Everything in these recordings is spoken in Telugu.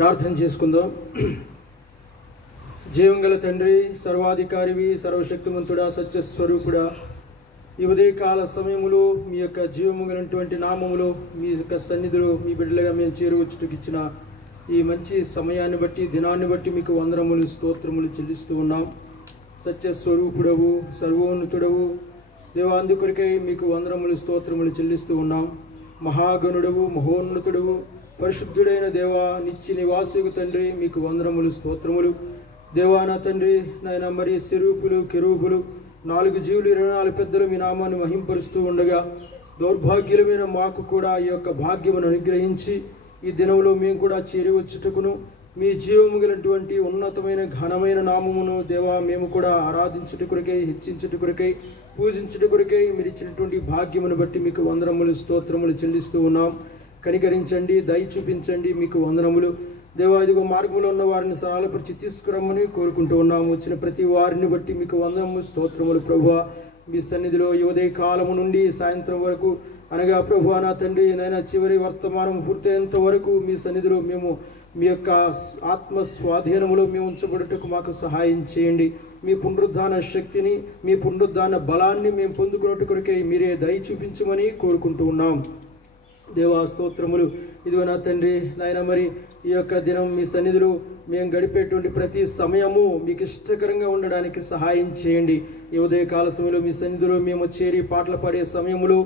ప్రార్థన చేసుకుందాం. జీవంగల తండ్రి, సర్వాధికారివి, సర్వశక్తిమంతుడా, సత్యస్వరూపుడా, ఈ ఉదయకాల సమయములో మీ యొక్క జీవముగలైనటువంటి నామములో మీ యొక్క సన్నిధిలో మీ బిడ్డలుగా మేము చేరువచ్చుటకు ఇచ్చిన ఈ మంచి సమయాన్ని బట్టి, దినాన్ని బట్టి మీకు వందనములు, స్తోత్రములు చెల్లిస్తూ ఉన్నాం. సత్యస్వరూపుడవు, సర్వోన్నతుడవు దేవా, అందుకొరకై మీకు వందనములు, స్తోత్రములు చెల్లిస్తూ ఉన్నాం. మహాగణుడవు, మహోన్నతుడవు, పరిశుద్ధుడైన దేవా, నిత్య నివాసుకు తండ్రి, మీకు వందనములు, స్తోత్రములు. దేవా నా తండ్రి, నాయన మరి సెరూపులు, కెరూబులు, 4 జీవులు 24 పెద్దలు మీ నామాన్ని మహింపరుస్తూ ఉండగా, దౌర్భాగ్యులమైన మాకు కూడా ఈ యొక్క భాగ్యమును అనుగ్రహించి ఈ దినంలో మేము కూడా చేరివచ్చుటకును మీ జీవముగినటువంటి ఉన్నతమైన ఘనమైన నామమును దేవా మేము కూడా ఆరాధించుటకురకై, హెచ్చించుటకురకై, పూజించుటకురకై మీరు ఇచ్చినటువంటి భాగ్యమును బట్టి మీకు వందనములు, స్తోత్రములు చెల్లిస్తూ ఉన్నాం. కనికరించండి, దయ చూపించండి, మీకు వందనములు. దేవా, ఇదిగో మార్గంలో ఉన్న వారిని సరళపరిచి తీసుకురమ్మని కోరుకుంటూ ఉన్నాము. వచ్చిన ప్రతి వారిని బట్టి మీకు వందనములు, స్తోత్రములు. ప్రభువా, మీ సన్నిధిలో ఈ ఉదయ కాలము నుండి సాయంత్రం వరకు అనగా ప్రభువా నా తండ్రి, నాయన చివరి వర్తమానం పూర్తయ్యేంత వరకు మీ సన్నిధిలో మేము మీ యొక్క ఆత్మ స్వాధీనములో మేము ఉంచబడుటకు మాకు సహాయం చేయండి. మీ పునరుద్ధాన శక్తిని, మీ పునరుద్ధాన బలాన్ని మేము పొందుకున్నట్టు కొరకే మీరే దయ చూపించమని కోరుకుంటూ ఉన్నాం. దేవా స్తోత్రములు. ఇదిగో నా తండ్రి, నాయన మరి ఈ యొక్క దినం మీ సన్నిధిలో మేము గడిపేటువంటి ప్రతి సమయము మీకు ఇష్టకరంగా ఉండడానికి సహాయం చేయండి. ఈ ఉదయకాల సమయంలో మీ సన్నిధిలో మేము చేరి పాటలు పాడే సమయములు,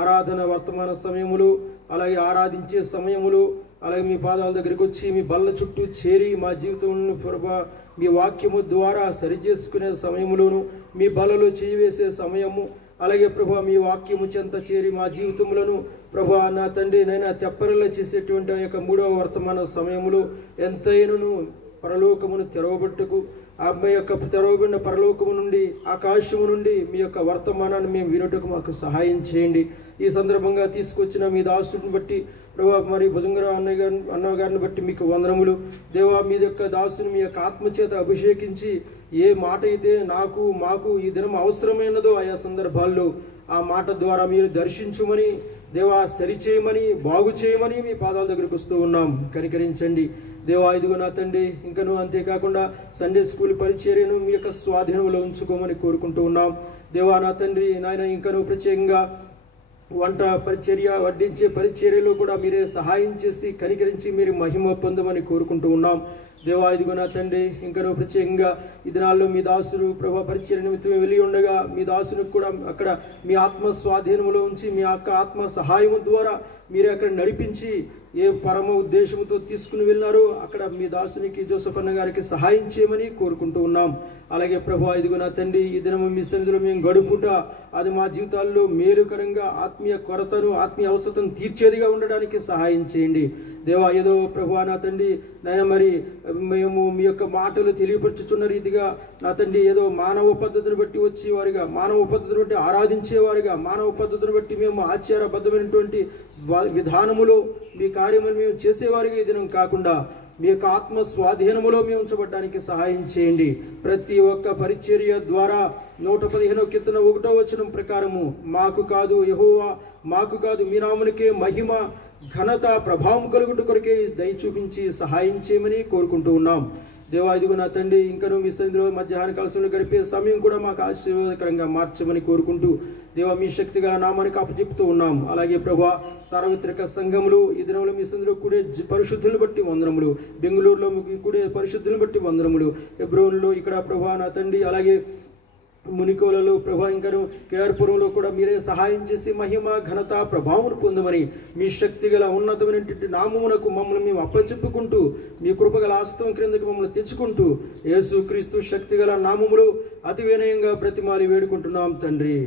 ఆరాధన వర్తమాన సమయములు, అలాగే ఆరాధించే సమయములు, అలాగే మీ పాదాల దగ్గరికి వచ్చి మీ బల్ల చుట్టూ చేరి మా జీవితంలో ప్రభా మీ వాక్యము ద్వారా సరిచేసుకునే సమయములోను, మీ బలలో చేయివేసే సమయము, అలాగే ప్రభా మీ వాక్యము చెంత చేరి మా జీవితములను ప్రభా నా తండ్రి నైనా తెప్పరలో చేసేటువంటి ఆ యొక్క 3వ వర్తమాన సమయములో ఎంతైనను పరలోకమును తెరవబట్టుకు ఆ మీ యొక్క తెరవబడిన పరలోకము నుండి, ఆకాశము నుండి మీ యొక్క వర్తమానాన్ని మేము వినుటకు మాకు సహాయం చేయండి. ఈ సందర్భంగా తీసుకొచ్చిన మీ దాసుడిని బట్టి ప్రభా మరి భుజంగరావు అన్నగారిని బట్టి మీకు వందనములు. దేవా, మీ యొక్క దాసుని మీ యొక్క ఆత్మచేత అభిషేకించి ఏ మాట అయితే మాకు ఈ దినం అవసరమైనదో ఆయా సందర్భాల్లో ఆ మాట ద్వారా మీరు దర్శించుమని దేవా, సరిచేయమని, బాగు చేయమని మీ పాదాల దగ్గరకు వస్తూ ఉన్నాం. కనికరించండి దేవా. ఇదిగో నా తండ్రి, ఇంకను అంతేకాకుండా సండే స్కూల్ పరిచర్యను మీ యొక్క స్వాధీనంలో ఉంచుకోమని కోరుకుంటూ ఉన్నాం. దేవా నా తండ్రి నాయన, ఇంకను ప్రత్యేకంగా వంట పరిచర్య, వడ్డించే పరిచర్యలో కూడా మీరే సహాయం చేసి కనికరించి మీరు మహిమ పొందమని కోరుకుంటూ ఉన్నాం. దేవా, ఇదిగో నా తండ్రి, ఇంకను ప్రత్యేకంగా ఈ దినాల్లో మీ దాసుడు ప్రభా పరిచర్య నిమిత్తం వెళ్ళి ఉండగా మీ దాసునికి కూడా అక్కడ మీ ఆత్మ స్వాధీనంలో ఉంచి మీ యొక్క ఆత్మ సహాయము ద్వారా మీరే అక్కడ నడిపించి ఏ పరమ ఉద్దేశంతో తీసుకుని వెళ్ళినారో అక్కడ మీ దాసునికి, జోసెఫ్ అన్న గారికి సహాయం చేయమని కోరుకుంటూ ఉన్నాం. అలాగే ప్రభా, ఇదిగో నా తండ్రి, ఈ దినము మీ సన్నిధిలో మేము గడుపుట అది మా జీవితాల్లో మేలుకరంగా ఆత్మీయ కొరతను, ఆత్మీయ అవసరతను తీర్చేదిగా ఉండడానికి సహాయం చేయండి. దేవా, ఏదో ప్రభా నా తండ్రి నాయన మరి మేము మీ యొక్క మాటలు తెలియపరచుచున్న రీతిగా నా తండ్రి ఏదో మానవ పద్ధతిని బట్టి వచ్చేవారుగా, మానవ పద్ధతిని బట్టి ఆరాధించేవారుగా, మానవ పద్ధతిని బట్టి మేము ఆచారబద్ధమైనటువంటి విధానములో మీ కార్యములు మేము చేసేవారుగా ఈ దినం కాకుండా మీ యొక్క ఆత్మ స్వాధీనములో మేము ఉంచబడడానికి సహాయం చేయండి. ప్రతి ఒక్క పరిచర్య ద్వారా 115వ కీర్తన 1వ వచనం ప్రకారము మాకు కాదు యెహోవా, మాకు కాదు మీ నామమునికే మహిమ, ఘనత, ప్రభావం కలుగుట కొరకే దయ చూపించి సహాయం చేయమని కోరుకుంటూ ఉన్నాం. దేవా, ఇదిగో నా తండ్రి, ఇంకను మీ సన్నిధిలో మధ్యాహ్న కాలంలో గడిపే సమయం కూడా మాకు ఆశీర్వాదకరంగా మార్చమని కోరుకుంటూ దేవా మీ శక్తి గల నామానికి అప్పచెప్తూ ఉన్నాం. అలాగే ప్రభా సార్వత్రిక సంఘములు ఈ దినంలో మీ సన్నిధిలో కూడే పరిశుద్ధులను బట్టి వందనములు, బెంగళూరులో కూడే పరిశుద్ధులను బట్టి వందనములు, హెబ్రోన్లో ఇక్కడ ప్రభా నా తండ్రి, అలాగే మునికోలలో ప్రభా ఇంకను కేఆర్పురంలో కూడా మీరే సహాయం చేసి మహిమ, ఘనత, ప్రభావం పొందమని మీ శక్తి గల ఉన్నతమైనటువంటి నామమునకు మమ్మల్ని మేము అప్పచెప్పుకుంటూ మీ కృపగల ఆస్తం క్రిందకి మమ్మల్ని తెచ్చుకుంటూ యేసు క్రీస్తు శక్తి గల నామములో అతి వినయంగా బ్రతిమాలి వేడుకుంటున్నాం తండ్రి.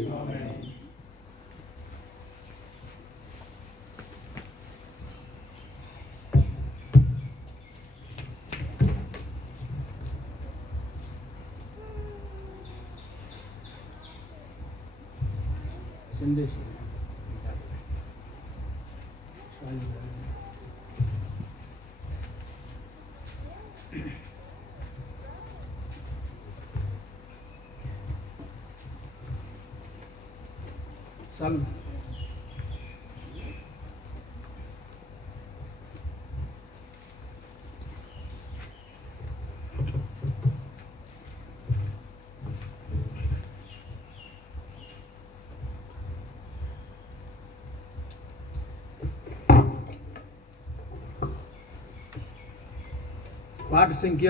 పాట సంఖ్య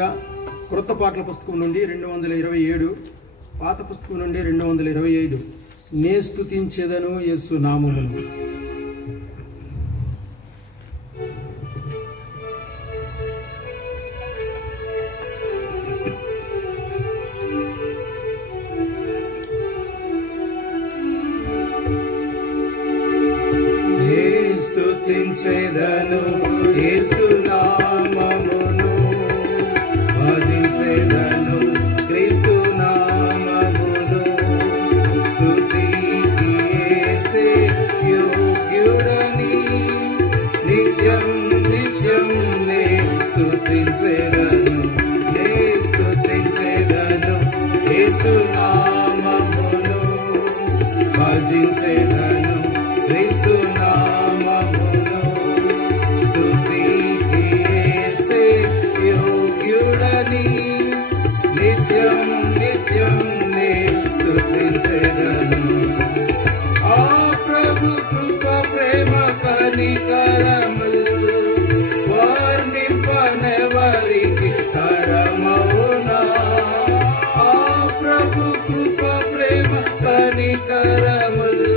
క్రొత్త పాటల పుస్తకం నుండి 227, పాత పుస్తకం నుండి 225. నే స్తుతించెదను యేసు నామమును. స్తుతించెదను యేసు నామమును, భజించెదను క్రీస్తు నామమును. స్తుతికి యేసే యోగ్యుడని నిత్యం నిత్యం నే స్తుతించెదను. నే స్తుతించెదను యేసు నామమును, భజించెదను క్రీస్తు నామమును. స్తుతికి యేసే యోగ్యుడని నిత్యం నిత్యం నే స్తుతించెదను. ఆ ప్రభు కృప ప్రేమ కనికరములు వర్ణింపనెవరికి తరమవునా. ఆ ప్రభు కృప ప్రేమ కనికరములు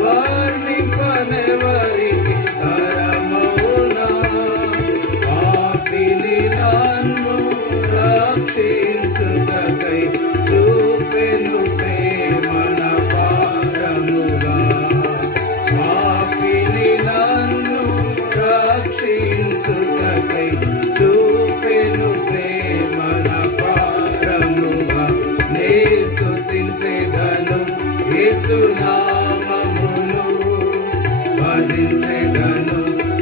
వర్ణింపనెవరికి తరమవునా. పాపిని నన్ను రక్షించుటకై చూపెను ప్రేమన పారముగా. పాపిని నన్ను రక్షించుటకై చూపెను ప్రేమన పారముగా. నే స్తుతించెదను యేసు నామమును, భజించెదను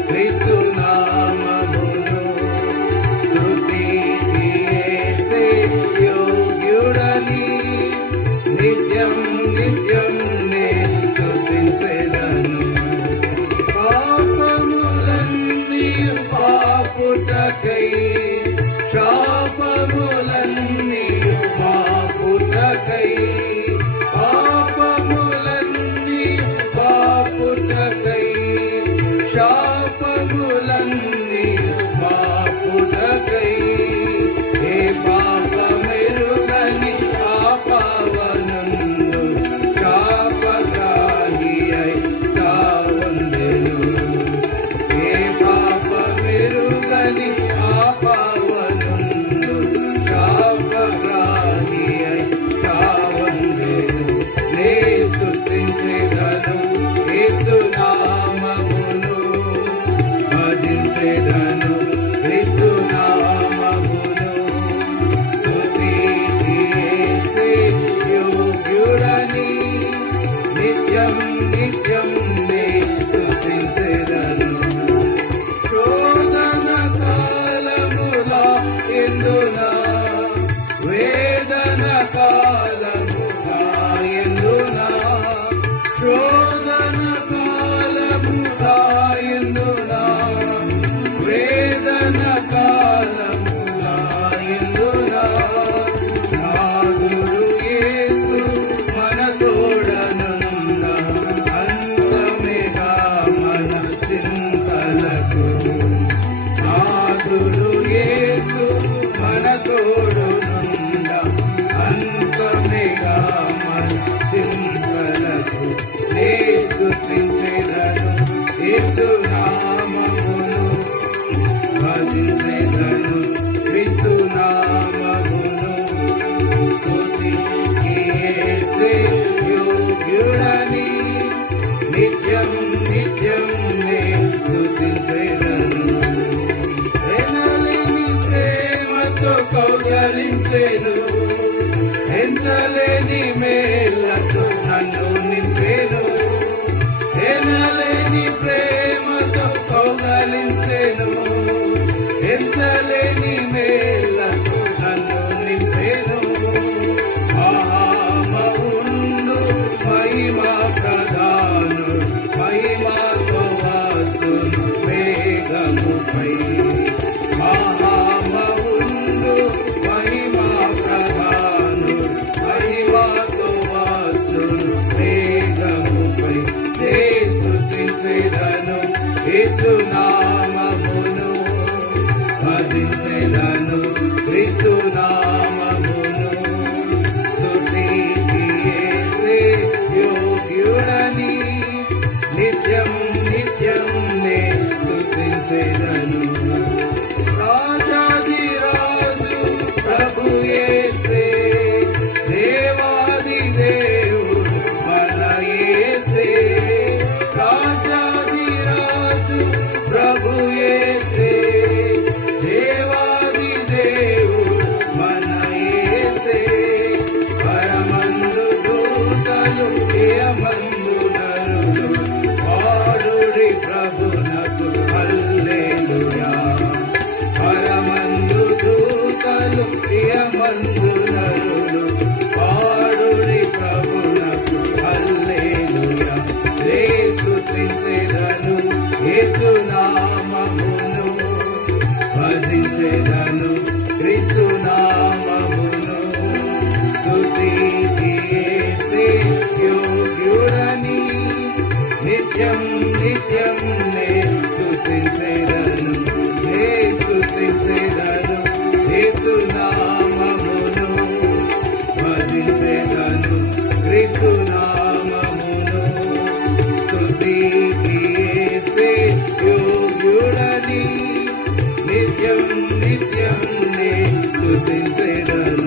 క్రీస్తు నామమును. స్తుతికి యేసే యోగ్యుడని నిత్యం నిత్యం నే స్తుతించెదను. పాపములన్నీయు పాపుటకై, శాపములన్నీయు మాపుటకై. పాపములన్నీయు పాపుటకై, శాపములన్నీయు మాపుటకై. ఏ పాపమెరుగని ఆ పావనుండు శాపగ్రాహి అయి తావందెను. ఏ పాపమెరుగని ఆ పావనుండు శాపగ్రాహి అయి తావందెను. నే స్తుతించెదను యేసు నామమును, భజించెదను క్రీస్తు నామమును. స్తుతికి యేసే యోగ్యుడని నిత్యం నిత్యం నే స్తుతించెదను. శోధన కాలములా ఎందునా, వేదన కాలములా ఎందునా. శోధన కాలములా ఎందునా, వేదన కాలములా ఎందునా. నాదుడు యేసు మన తోడనున్న అంతమేగా మన చింతలకు. నాదుడు యేసు మన తోడనున్న అంతమేగా మన చింతలకు. నే స్తుతించెదను యేసు నామమును, భజించెదను క్రీస్తు నామమును. స్తుతికి యేసే యోగ్యుడని నిత్యం నిత్యం నే స్తుతించెదను. ఎనలేని ప్రేమతో కౌగలించెను, ఎంచలేని మేళ్ళతో నన్ను నింపెను. ఎనలేని ప్రేమతో కౌగలించెను, ఎంచలేని మేళ్ళతో నన్ను నింపెను. మహామహుండు మహిమా ప్రధానుడు, మహిమతో వచ్చును మేఘముపై. మహామహుండు మహిమా ప్రధానుడు, మహిమతో స్తుతించెదను క్రీస్తు నామమును స్తుతికి యేసే యోగ్యుడని నిత్యం నిత్యం నే స్తుతించెదను రాజాది రాజు ప్రభు యేసే దేవాది దేవుడు మన యేసే రాజాది రాజు ప్రభు యేసే దేవాది దేవుడు మన యేసే పరమందు దూతలు ప్రియమందు నరులు పాడుడి ప్రభునకు హల్లెలూయా పరమందు దూతలు ప్రియమందు నరులు పాడుడి ప్రభునకు హల్లెలూయా స్తుతించెదను యేసు నామమును భజించెదను క్రీస్తు నామమును స్తుతికి యేసే యోగ్యుడని నిత్యం నిత్యం నే స్తుతించెదను యేసు నామమును భజించెదను క్రీస్తు నామమును స్తుతికి యేసే యోగ్యుడని నిత్యం నిత్యం నే స్తుతించెదను.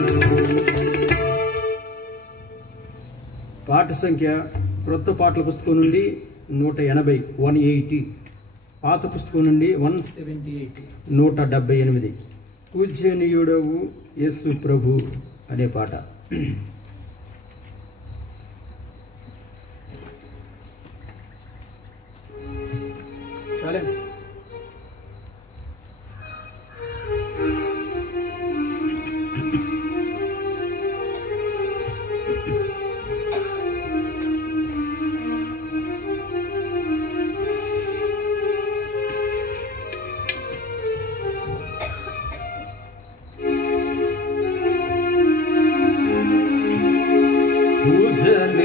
పాట సంఖ్య క్రొత్త పాటల పుస్తకం నుండి 180 పాత పుస్తకం నుండి 178 పూజ్యనీయుడవు యేసు ప్రభు అనే పాట. చాలే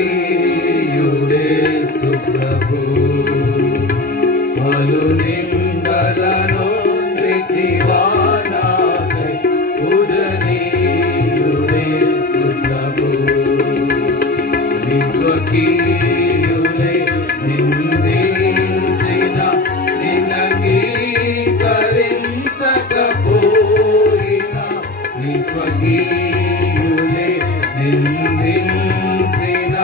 పూజనీయుడే సుప్రభు పలు నిందలను ప్రతివానాకై పూజనీయుడే సుప్రభు విశ్వకీయులే నిందించిన నిన్నగీకరించకపోయిన విశ్వకీయులే నిందించిన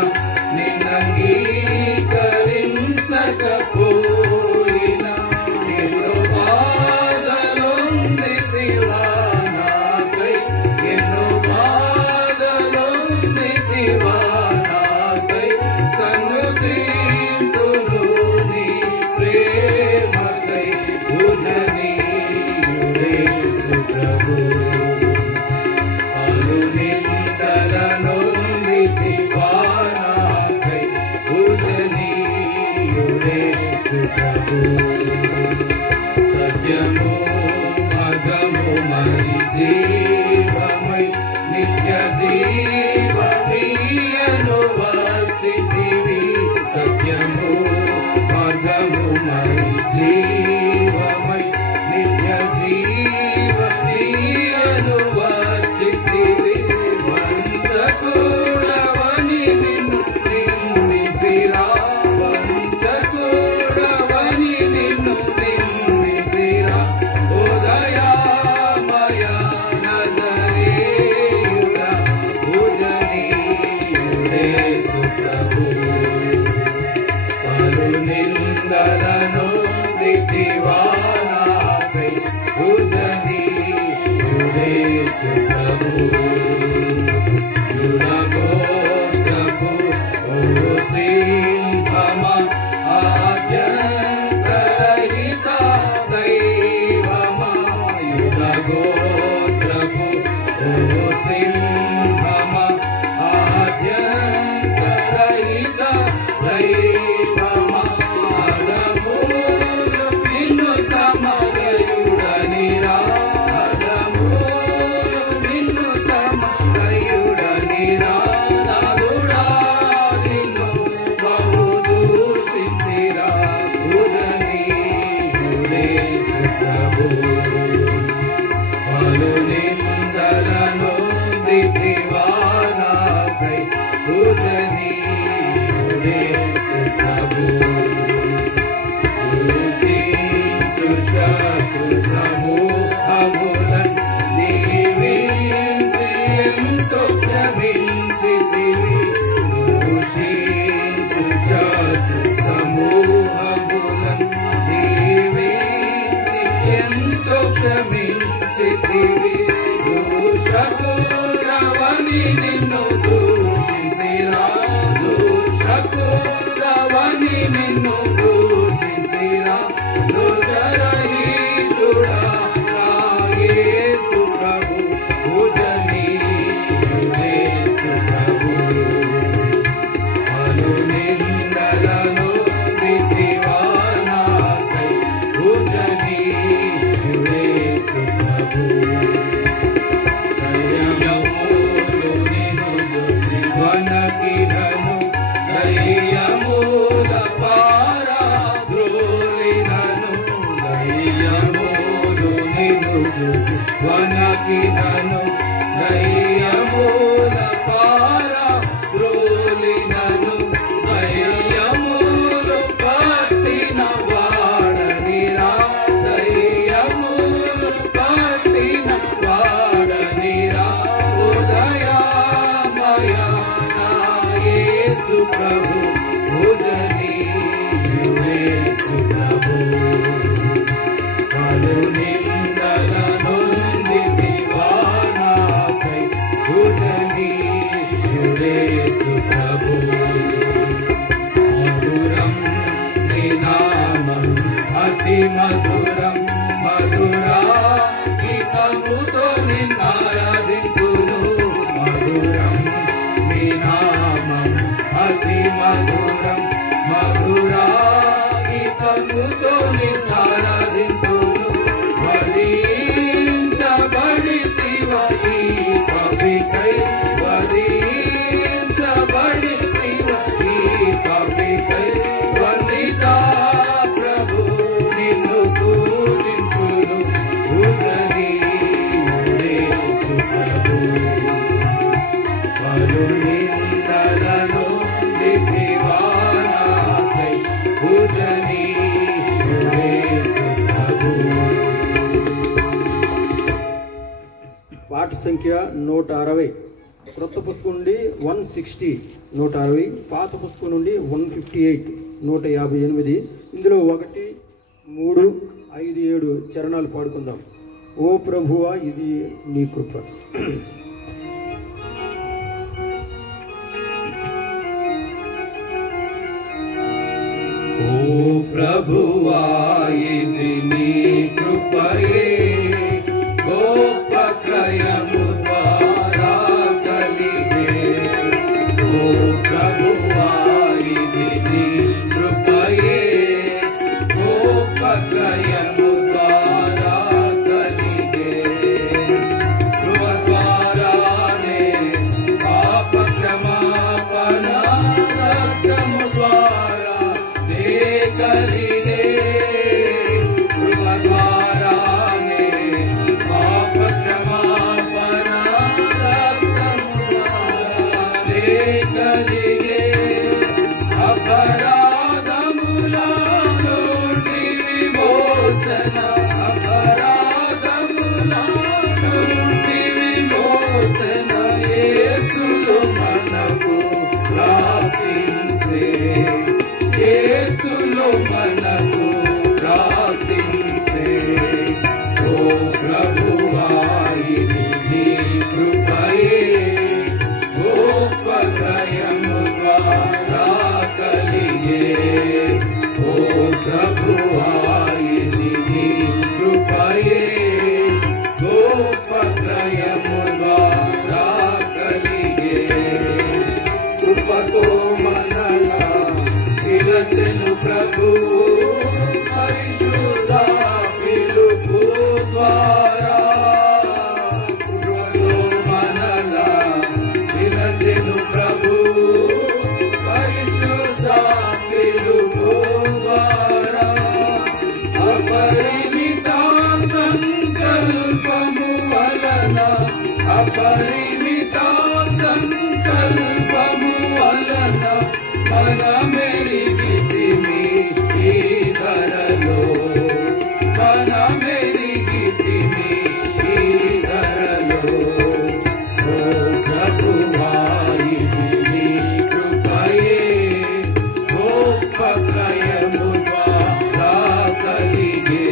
నిన్నగీకరించకపోయిన ఎన్నో బాధలుందితివా నాకై ఎన్నో బాధలుందితివా నాకై సన్నుతింతును నీ ప్రేమకై పూజనీయుడే సుప్రభు పలు నిందలనొందితివా నాకై పూజనీయుడే సుప్రభు సత్యము మగము మరి జీవమై నిత్య జీవమీయను వాసితివి సత్యము మగము మరి జీవమై నిత్య జీవమీయను వాసితివి వంచకూడవని నిన్ను నిందించిరా వంచకూడవని నిన్ను నిందించిరా ఓ దయామయ పలు నిందలను దివానాకై పూజనీయుడేసు ప్రభు దూషించు శత్రు సమూహములను దీవించి ఎంతో క్షమించితివి దూషించు శత్రు సమూహములను దీవించి ఎంతో క్షమించితివి దూషకుడవని నిన్ను దూషించిరా దూషకుడవని నిన్ను దూషించిరా దోషరహితుడా నా యేసు ప్రభు పూజనీయుడేసు ప్రభు పలు నిందలను దివానాకై పూజనీయుడేసు ప్రభు దయ్యములు నిన్ను చూచి వణకినను దయ్యముల పారద్రోలినను దయ్యములు నిన్ను చూచి వణకినను దయ్యముల పారద్రోలినను దయ్యములు పట్టిన వాడనిరా దయ్యములు పట్టిన వాడనిరా ఉదయమయ నా యేసు ప్రభు పూజనీయుడేసు ప్రభు పలు నిందలను దివానాకై పూజనీయుడేసు ప్రభు మధురం నీ నామం అతి మధురం మధురా గీతముతో నిన్నారాధింతును మధురం నీ నామం అతి మధురం మధురా గీతముతో నిన్నారాధింతును వధించబడితివా ఈ పాపికై వధించబడితివా ఈ పాపికై వందితా ప్రభు నిన్ను పూజింతును పూజనీయుడేసు ప్రభు పలు నిందలను దివానాకై పూజనీయుడేసు ప్రభు పాట సంఖ్య 160 క్రొత్త పుస్తకం నుండి 160 160 పాత పుస్తకం నుండి 158 158 ఇందులో 1 3 5 7 చరణాలు పాడుకుందాం. ఓ ప్రభువా ఇది నీ కృప. ఓ ప్రభువా ఇది నీ కృపయే గొప్ప క్రయము ద్వారా కలిగే ఓ ప్రభువా ఇది నీ కృపయే గొప్ప క్రయము ద్వారా కలిగే కృప ద్వారానే పాప క్షమాపణ రక్తము ద్వారా నే కలిగే కృప ద్వారా अपरिमित संकल्पमु वलन मनमेरिगितिमि ఈ ధరలో మనమెరిగితిమి ఈ ధరలో ఓ ప్రభువా ఇది నీ కృపయే గొప్ప క్రయము ద్వారా కలిగే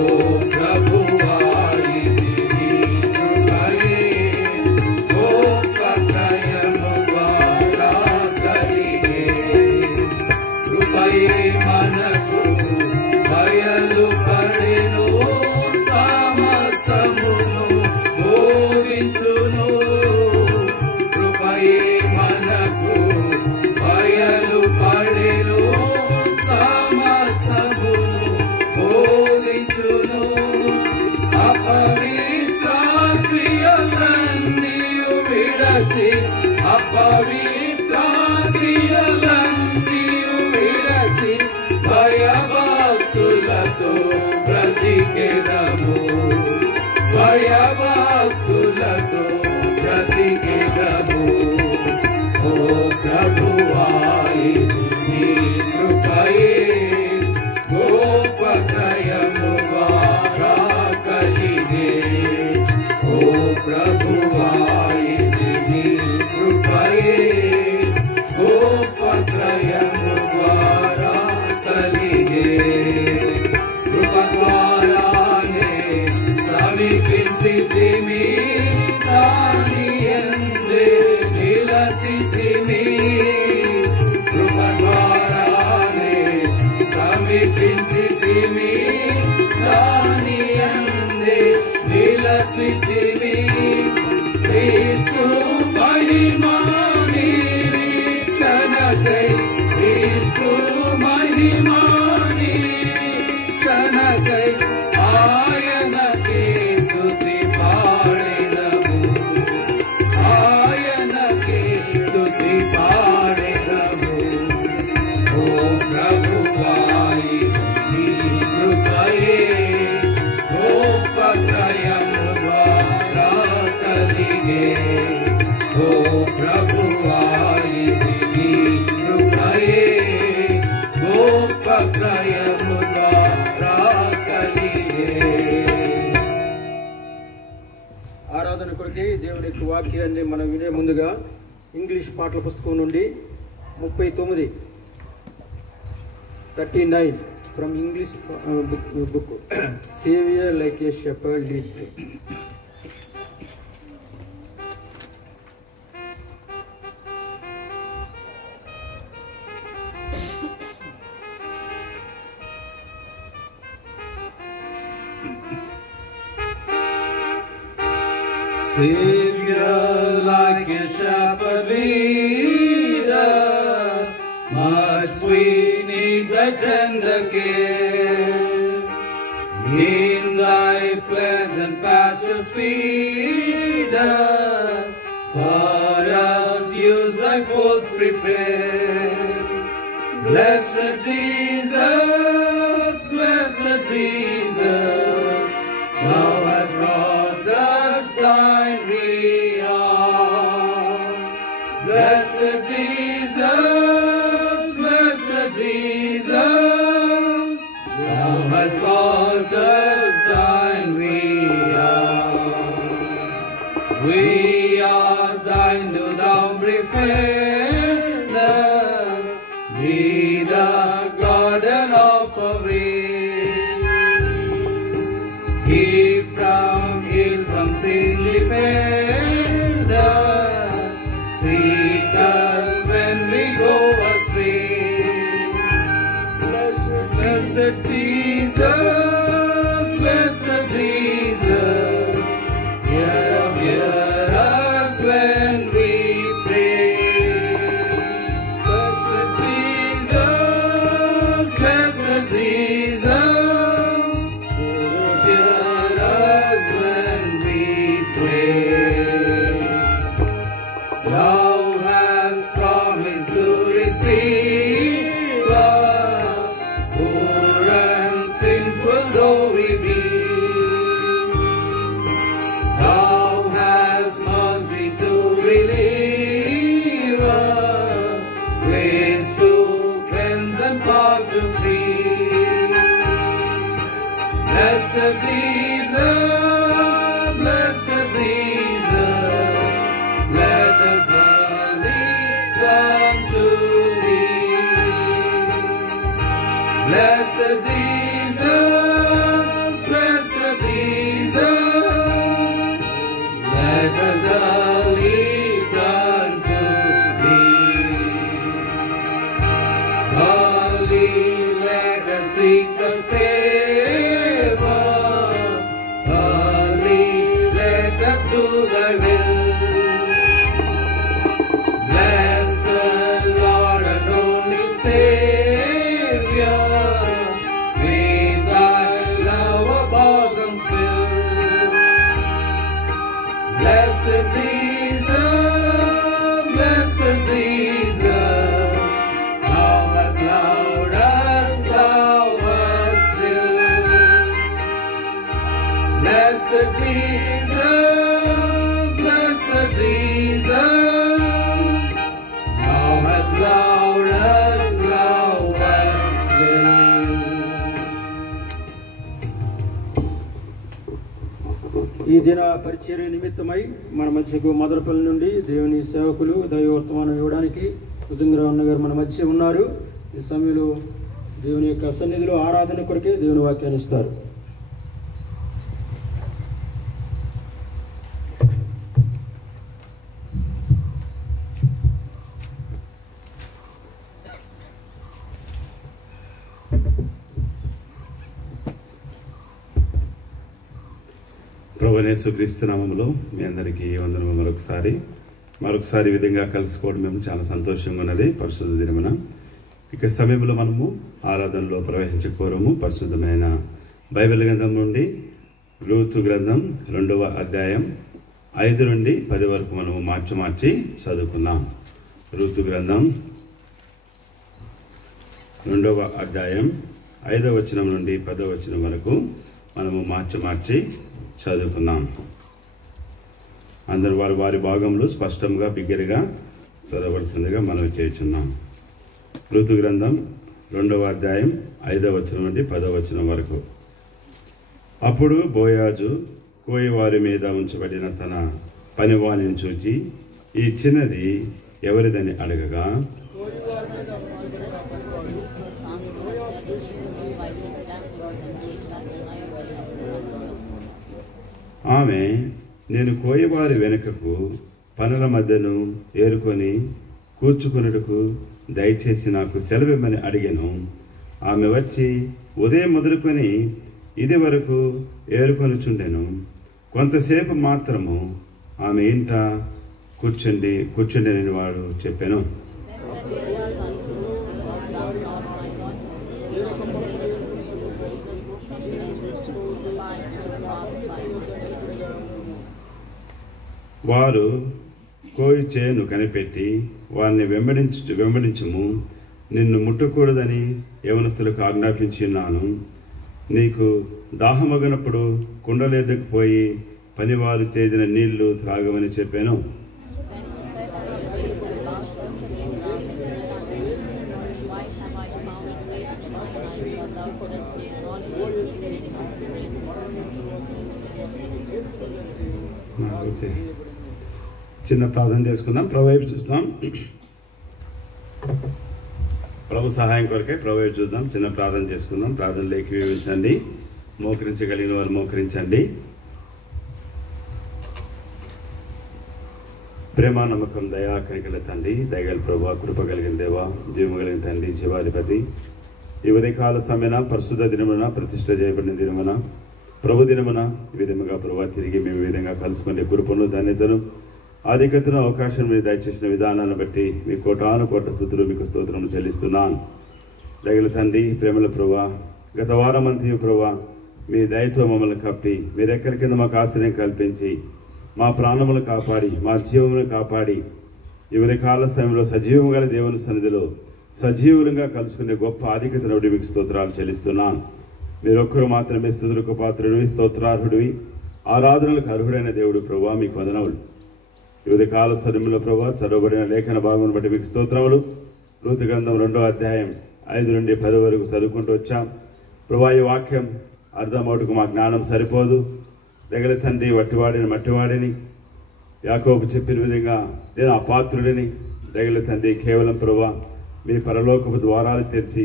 ఓ ప్రభువా ఇది నీ కృపయే గొప్ప క్రయము ద్వారా కలిగే కృపయే మనకు బయలు పడెను సమస్తమును బోధించును కృపయే మనకు బయలు పడెను సమస్తమును బోధించును అపవిత్ర క్రియలన్నీయు విడచి అపవిత్ర క్రియలన్నీయు విడచి భయభక్తులతో బ్రతికెదము భయభక్తులతో బ్రతికెదము ఓ ప్రభువా ఇది నీ కృపయే గొప్ప క్రయము ద్వారా కలిగే ఓ ప్రభువా ఇది నీ కృపయే గొప్ప క్రయము ద్వారా కలిగే కృప ద్వారానే సమీపించితిమి దాని యందే నిలచితిమి కృప ద్వారానే సమీపించితిమి దాని యందే నిలచితిమి క్రీస్తు మహిమా నిరీక్షణకై క్రీస్తు మహిమా నిరీక్షణకై ఆయనకే స్తుతి పాడెదము ఆయనకే స్తుతి పాడెదము ఓ ప్రభువా ఇది నీ కృపయే గొప్ప క్రయము ద్వారా కలిగే ఓ ప్రభువా ఇది నీ కృపయే గొప్ప క్రయము ద్వారా కలిగే ఆరాధన కొరకే దేవుని యొక్క వాక్యాన్ని మనం వినే ముందుగా ఇంగ్లీష్ పాటల పుస్తకం నుండి 39 from English book saviour like A shepherd lead me. Savior, like a shepherd leader, must we need thy tender care. In thy pleasant pastures feed us, for us use thy folds prepare. Blessed Jesus, thou hast brought us thine we are. Blessed Jesus, thou hast brought us thine we are. We are thine, do thou befriend us, be the garden of our way. Keep from ill, from sin defend us, seek us when we go astray. Blessed Jesus, hear us when we pray. Blessed Jesus, hear us when we pray. Thou hast promised to receive us, poor and Blessed Jesus, thou hast loved us, love us still. Blessed Jesus, thou hast loved us, love us still. ఈ దిన పరిచర్య నిమిత్తమై మన మధ్యకు మదనపల్లి నుండి దేవుని సేవకులు దైవవర్తమానం ఇవ్వడానికి భుజంగరావు అన్న గారు మన మధ్య ఉన్నారు. ఈ సమయంలో దేవుని యొక్క సన్నిధిలో ఆరాధన కొరకే దేవుని వాక్యాన్ని ఇస్తారు. ప్రభువైన యేసుక్రీస్తు నామములో మీ అందరికీ వందనములు. మరొకసారి ఈ విధంగా కలుసుకోవడం మేము చాలా సంతోషంగా ఉన్నది. పరిశుద్ధ దినమున ఇక సమయంలో మనము ఆరాధనలో ప్రవేశించకోరము. పరిశుద్ధమైన బైబిల్ గ్రంథం నుండి రూతు గ్రంథం 2వ అధ్యాయం 5 నుండి 10 వరకు మనము మార్చి చదువుకున్నాం. రూతు గ్రంథం 2వ అధ్యాయం 5వ వచనం నుండి 10వ వచనం వరకు మనము మార్చి చదువుకున్నాం. అందరూ వారి భాగంలో స్పష్టంగా బిగ్గరగా చదవవలసిందిగా మనం చేస్తున్నాం. ఋతు గ్రంథం 2వ అధ్యాయం 5వ వచనం నుండి 10వ వచనం వరకు. అప్పుడు బోయాజు కోయివారి మీద ఉంచబడిన తన పనివాణిని చూచి ఈ చిన్నది ఎవరిదని అడగగా, ఆమె నేను కోయవారి వెనుకకు పనుల మధ్యను ఏరుకొని కూర్చుకున్నట్టుకు దయచేసి నాకు సెలవిమ్మని అడిగాను. ఆమె వచ్చి ఉదయం మొదలుకొని ఇది వరకు ఏరుకొనిచుండెను. కొంతసేపు మాత్రము ఆమె ఇంట కూర్చుండెనని వాడు చెప్పాను. వారు కోయి చేను కనిపెట్టి వారిని వెంబడించుము. నిన్ను ముట్టకూడదని యవనస్తులకు ఆజ్ఞాపించి ఉన్నాను. నీకు దాహమగనప్పుడు కుండలేదకు పోయి పనివారు చేసిన నీళ్లు త్రాగమని చెప్పాను. చిన్న ప్రార్థన చేసుకుందాం. ప్రభు వైపు చూస్తాం. ప్రభు సహాయం కొరకే ప్రభు వైపు చూద్దాం. చిన్న ప్రార్థన చేసుకుందాం. ప్రార్థనలో ఏకీభవించండి. మోకరించగలిగిన వారు మోకరించండి. ప్రేమ, నమ్మకం, దయా కనికల తండ్రి, దయగల ప్రభు, కృప కలిగిన దేవ, జీవము కలిగిన తండ్రి, జీవాధిపతి, ఈ ఉదయకాల సమయన పరిశుద్ధ దినమున ప్రతిష్ఠ చేయబడిన దినమున ప్రభు దినమున ఈ విధముగా ప్రభు తిరిగి మేము ఈ విధంగా కలుసుకునే కృపను ధన్యతను ఆధిక్యతను అవకాశం మీరు దయచేసిన విధానాన్ని బట్టి మీ కోటాను కోట్ల స్థుతులు మీకు స్తోత్రము చెల్లిస్తున్నాను. దయగల తండ్రి, ప్రేమల ప్రభా, గత వారమంతయు ప్రభా మీ దయతో మమ్మల్ని కప్పి మీరెక్కడి కింద మాకు ఆశ్రయం కల్పించి మా ప్రాణములు కాపాడి మా జీవమును కాపాడి ఈ ఉదయకాల సమయంలో సజీవము గల దేవుని సన్నిధిలో సజీవులుగా కలుసుకునే గొప్ప ఆధిక్యతను బట్టి మీకు స్తోత్రాలు చెల్లిస్తున్నాను. మీరొక్కరు మాత్రమే స్తుతులకు పాత్రుడివి, స్తోత్రార్హుడివి, ఆరాధనలకు అర్హుడైన దేవుడు ప్రభా, మీకు వందనములు. వివిధ కాల సమయంలో ప్రభా చదవబడిన లేఖన భాగం బట్టి మీకు స్తోత్రములు. రూతు గ్రంథం 2వ అధ్యాయం 5 నుండి 10 వరకు చదువుకుంటూ వచ్చాం. ప్రభా, ఈ వాక్యం అర్థమవుటకు మా జ్ఞానం సరిపోదు. దగ్గర తండ్రి, వట్టివాడిని మట్టివాడిని, యాకోబు చెప్పిన విధంగా నేను అపాత్రుడిని. దగ్గర తండ్రి, కేవలం ప్రభా మీ పరలోకపు ద్వారాలు తెరిచి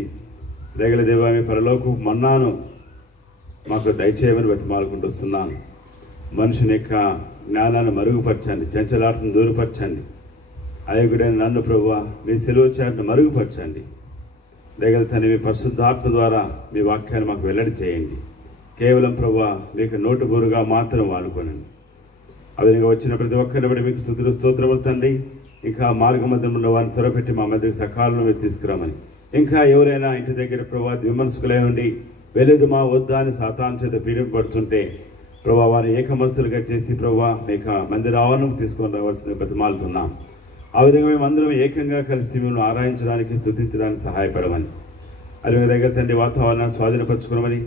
దగ్గర దేవ మీ పరలోకపు మన్నాను మాకు దయచేయమని బతిమాలుకుంటూ వస్తున్నాను. మనుషుని యొక్క జ్ఞానాన్ని మరుగుపరచండి, చంచలాటను దూరపరచండి. అయోగ్యుడైన నన్ను ప్రభువా మీ సెలవు చాటును మరుగుపరచండి. దగ్గర తండ్రి, మీ పరిశుద్ధాత్మ ద్వారా మీ వాక్యాన్ని మాకు వెల్లడి చేయండి. కేవలం ప్రభువా మీకు నోటు బోరుగా మాత్రం వాడుకోనండి. అవిధంగా వచ్చిన ప్రతి ఒక్కరిని బట్టి మీకు స్తుతులు స్తోత్రములు తండ్రి. ఇంకా మార్గ మధ్యంలో వారిని త్వరపెట్టి మా మధ్యకి సకాలంలో మీరు తీసుకురామని, ఇంకా ఎవరైనా ఇంటి దగ్గర ప్రభా విమర్శకులై ఉండి వెలుదు మా వద్దా అని సాతాను చేత పీడింపడుతుంటే ప్రభా వారిని ఏక మనసులుగా చేసి ప్రభా మీకు మందిర ఆవరణకు తీసుకొని రావాల్సిన బతిమాలుతున్నాం. ఆ విధంగా మేము అందరం ఏకంగా కలిసి మేము ఆరాధించడానికి స్తుతించడానికి సహాయపడమని, అదేవిధంగా తండ్రి వాతావరణాన్ని స్వాధీనపరచుకోమని,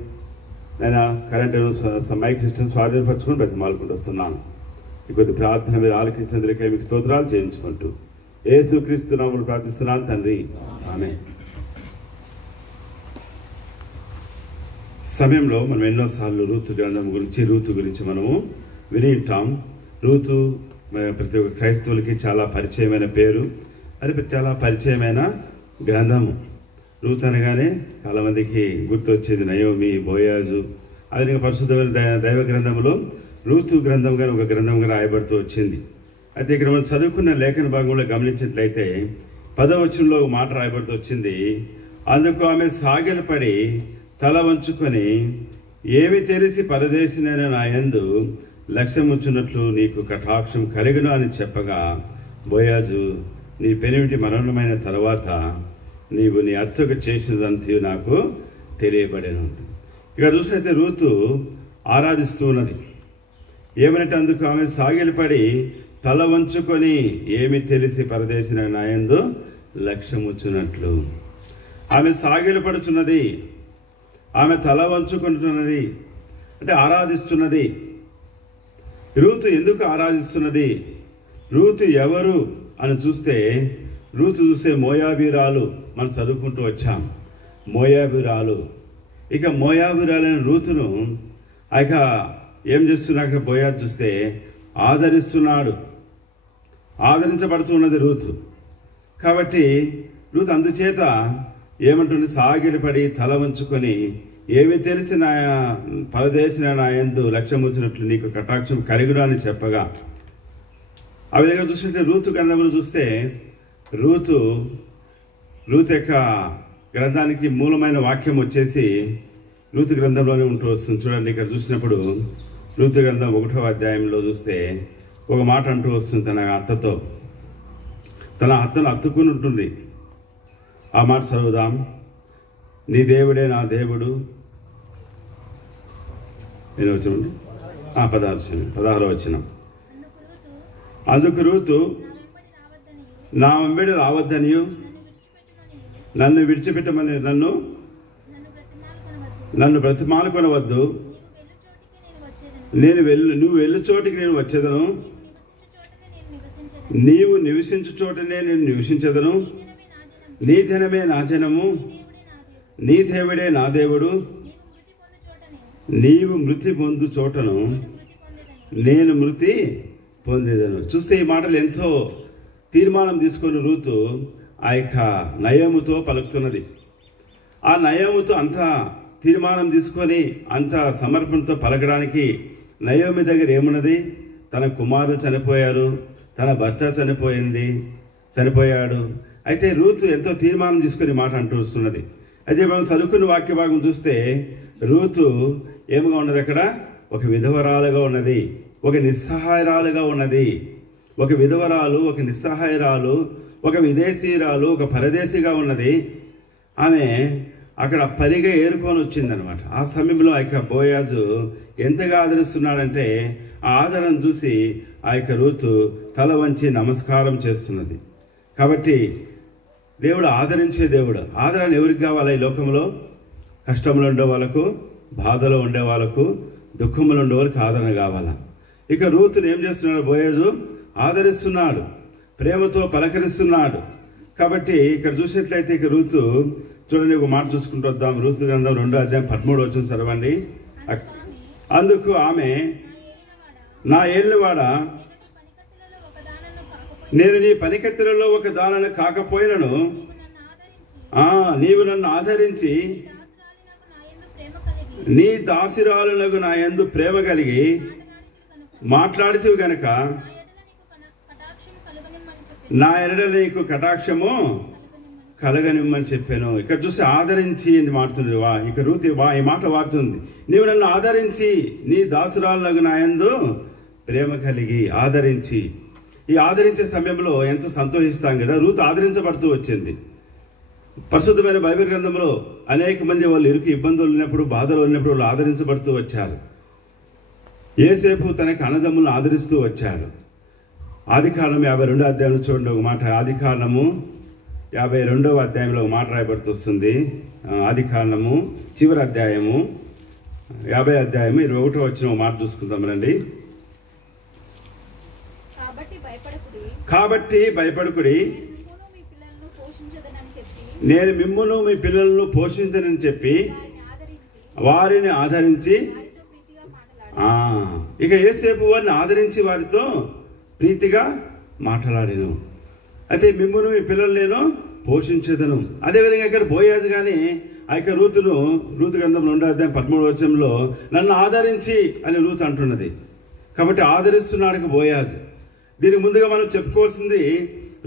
నేను కరెంటును మైక్ సిస్టమ్ స్వాధీనపరచుకొని బతిమాలుకుంటూ వస్తున్నాను. ఈ కొద్ది ప్రార్థన మీరు ఆలకించేందుకే మీకు స్తోత్రాలు చేయించుకుంటూ యేసుక్రీస్తు నామములో ప్రార్థిస్తున్నాను తండ్రి, ఆమేన్. సమయంలో మనం ఎన్నోసార్లు రూతు గ్రంథం గురించి, రూతు గురించి మనము విని ఉంటాం. రూతు ప్రతి ఒక్క క్రైస్తవులకి చాలా పరిచయమైన పేరు, అది చాలా పరిచయమైన గ్రంథము. రూతు అనగానే చాలామందికి గుర్తొచ్చేది నయోమి, బోయాజు. అదే పరిశుద్ధమైన దైవ గ్రంథంలో రూతు గ్రంథంగా ఒక గ్రంథంగా రాయబడుతూ వచ్చింది. అయితే ఇక్కడ మనం చదువుకున్న లేఖన భాగంలో గమనించినట్లయితే 10వ వచనంలో ఒక మాట రాయబడుతూ వచ్చింది. అందుకు ఆమె సాగిలపడి తల వంచుకొని, ఏమి తెలిసి పరదేశినైన నా యందు లక్ష్యముచ్చున్నట్లు నీకు కటాక్షం కలిగును అని చెప్పగా, బోయాజు నీ పెనిమిటి మరణమైన తర్వాత నీవు నీ అత్తకు చేసినదంతా నాకు తెలియబడేను. ఇక్కడ చూసినట్లయితే రూతు ఆరాధిస్తూ ఉన్నది. ఏమనంటే అందుకు ఆమె సాగిలపడి తల వంచుకొని, ఏమి తెలిసి పరదేశిన నా యందు లక్ష్యముచ్చున్నట్లు. ఆమె సాగిలపడుచున్నది, ఆమె తల వంచుకుంటున్నది, అంటే ఆరాధిస్తున్నది. రూతు ఎందుకు ఆరాధిస్తున్నది? రూతు ఎవరు అని చూస్తే, రూతు చూస్తే మోయాబీరాలు మనం చదువుకుంటూ వచ్చాం. మోయాబీరాలు. ఇక మోయాబీరాలైన రూతును ఇక ఏం చేస్తున్నాక బోయాజు చూస్తే ఆదరిస్తున్నాడు, ఆదరించబడుతున్నది రూతు. కాబట్టి రూతు అందుచేత ఏమంటుంది, సాగిలపడి తల వంచుకొని, ఏమి తెలిసిన పరదేశిన నా యందు లక్ష్యముచ్చినట్లు నీకు కటాక్షం కలిగును అని చెప్పగా, ఆ విధంగా చూసినట్టు రూతు గ్రంథంలో చూస్తే రూతు యొక్క గ్రంథానికి మూలమైన వాక్యం వచ్చేసి రూతు గ్రంథంలోనే ఉంటూ వస్తుంది. చూడండి, ఇక్కడ చూసినప్పుడు రూతు గ్రంథం 1వ అధ్యాయంలో చూస్తే ఒక మాట అంటూ వస్తుంది. తన అత్తను హత్తుకుని ఉంటుంది. ఆ మాట చదువుదాం. నీ దేవుడే నా దేవుడు. నేను వచ్చి 16వ వచనం. అందుకు రూతు నా వెంబడి రావద్దనియు, నన్ను విడిచిపెట్టమని నన్ను బ్రతిమాలుకొనవద్దు. నువ్వు వెళ్ళు చోటికి నేను వచ్చేదను, నీవు నివసించు చోటనే నేను నివసించదను. నీ జనమే నా జనము, నీ దేవుడే నా దేవుడు. నీవు మృతి పొందు చోటను నేను మృతి పొందేదను. చూస్తే ఈ మాటలు ఎంతో తీర్మానం తీసుకొని రూతు ఆ యొక్క నయోముతో పలుకుతున్నది. ఆ నయోముతో అంత తీర్మానం తీసుకొని అంత సమర్పణతో పలకడానికి నయోమి దగ్గర ఏమున్నది? తన కుమారుడు చనిపోయారు, తన భర్త చనిపోయాడు. అయితే రూతు ఎంతో తీర్మానం తీసుకొని మాట అంటూ వస్తున్నది. అయితే మనం చదువుకున్న వాక్య భాగం చూస్తే రూతు ఏముగా ఉన్నది? అక్కడ ఒక విధవరాలుగా ఉన్నది, ఒక నిస్సహాయరాలుగా ఉన్నది. ఒక విధవరాలు, ఒక నిస్సహాయరాలు, ఒక విదేశీరాలు, ఒక పరదేశిగా ఉన్నది. ఆమె అక్కడ పరిగా ఏరుకొని వచ్చిందనమాట. ఆ సమయంలో ఆ యొక్క బోయాజు ఎంతగా ఆదరిస్తున్నాడంటే ఆ ఆదరణ చూసి ఆ యొక్క రూతు తల వంచి నమస్కారం చేస్తున్నది. కాబట్టి దేవుడు ఆదరించే దేవుడు. ఆదరణ ఎవరికి కావాలి? ఈ లోకంలో కష్టంలో ఉండే వాళ్ళకు, బాధలో ఉండే వాళ్ళకు, దుఃఖంలో ఉండే వాళ్ళకి ఆదరణ కావాలా. ఇక రూతుని ఏం చేస్తున్నాడు? బోయాజు ఆదరిస్తున్నాడు, ప్రేమతో పలకరిస్తున్నాడు. కాబట్టి ఇక్కడ చూసినట్లయితే ఇక రూతు చూడండి, ఒక మాట చూసుకుంటూ వద్దాం. రూతు గ్రంథం 2వ అధ్యాయం 13వ వచనం చదవండి. అందుకు ఆమె, నా ఏళ్ళవాడ, నేను నీ పనికత్తెలలో ఒక దానను కాకపోయినను నీవు నన్ను ఆదరించి నీ దాసిరాలునకు నా యందు ప్రేమ కలిగి మాట్లాడుతూ గనక నా ఎడల నీకు కటాక్షము కలగనిమ్మని చెప్పాను. ఇక్కడ చూసి ఆదరించి అని మారుతుంది. ఇక రూతు ఈ మాట వాడుతుంది. నీవు నన్ను ఆదరించి నీ దాసురాలకు నా యందు ప్రేమ కలిగి ఆదరించి. ఈ ఆదరించే సమయంలో ఎంతో సంతోషిస్తాం కదా. రూతు ఆదరించబడుతూ వచ్చింది. పరిశుద్ధమైన బైబిల్ గ్రంథంలో అనేక మంది వాళ్ళు ఇరుకు ఇబ్బందులు ఉన్నప్పుడు, బాధలు ఉన్నప్పుడు వాళ్ళు ఆదరించబడుతూ వచ్చారు. యోసేపు తనకి అన్నదమ్ములను ఆదరిస్తూ వచ్చాడు. ఆదికాండం 52వ అధ్యాయంలో చూడండి ఒక మాట. ఆదికాండము 52వ అధ్యాయంలో ఒక మాట రాయబడుతూ వస్తుంది. ఆదికాండము చివరి అధ్యాయము 50వ అధ్యాయము 21వ వచనం మాట చూసుకుందాం రండి. కాబట్టి భయపడకుడి, నేను మిమ్మును మీ పిల్లలను పోషించనని చెప్పి వారిని ఆదరించి, ఇక యోసేపు వారిని ఆదరించి వారితో ప్రీతిగా మాట్లాడాను. అయితే మిమ్మును మీ పిల్లలు నేను పోషించదను. అదేవిధంగా ఇక్కడ బోయాజు కానీ ఆ యొక్క రూతు గ్రంథంలో 2వ అధ్యాయం 13వ వచనంలో నన్ను ఆదరించి అని రూతు అంటున్నది. కాబట్టి ఆదరిస్తున్నాడు బోయాజు. దీనికి ముందుగా మనం చెప్పుకోవాల్సింది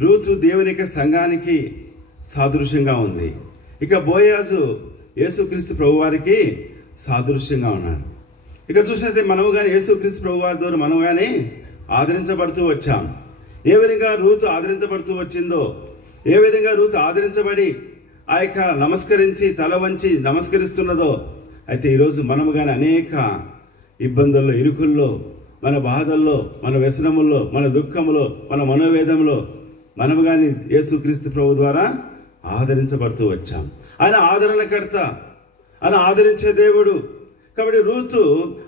రూతు దేవుని యొక్క సంఘానికి సాదృశ్యంగా ఉంది. ఇక బోయాజు యేసుక్రీస్తు ప్రభువారికి సాదృశ్యంగా ఉన్నాడు. ఇక్కడ చూసినట్లయితే మనము కానీ యేసుక్రీస్తు ప్రభువారి ద్వారా మనం కానీ ఆదరించబడుతూ వచ్చాం. ఏ విధంగా రూతు ఆదరించబడుతూ వచ్చిందో, ఏ విధంగా రూతు ఆదరించబడి ఆ యొక్క నమస్కరించి తల వంచి నమస్కరిస్తున్నదో, అయితే ఈరోజు మనము కానీ అనేక ఇబ్బందుల్లో, ఇరుకుల్లో, మన బాధల్లో, మన వ్యసనముల్లో, మన దుఃఖములో, మన మనోవేదంలో మనము కానీ యేసుక్రీస్తు ప్రభు ద్వారా ఆదరించబడుతూ వచ్చాం. ఆయన ఆదరణకర్త, ఆయన ఆదరించే దేవుడు. కాబట్టి రూతు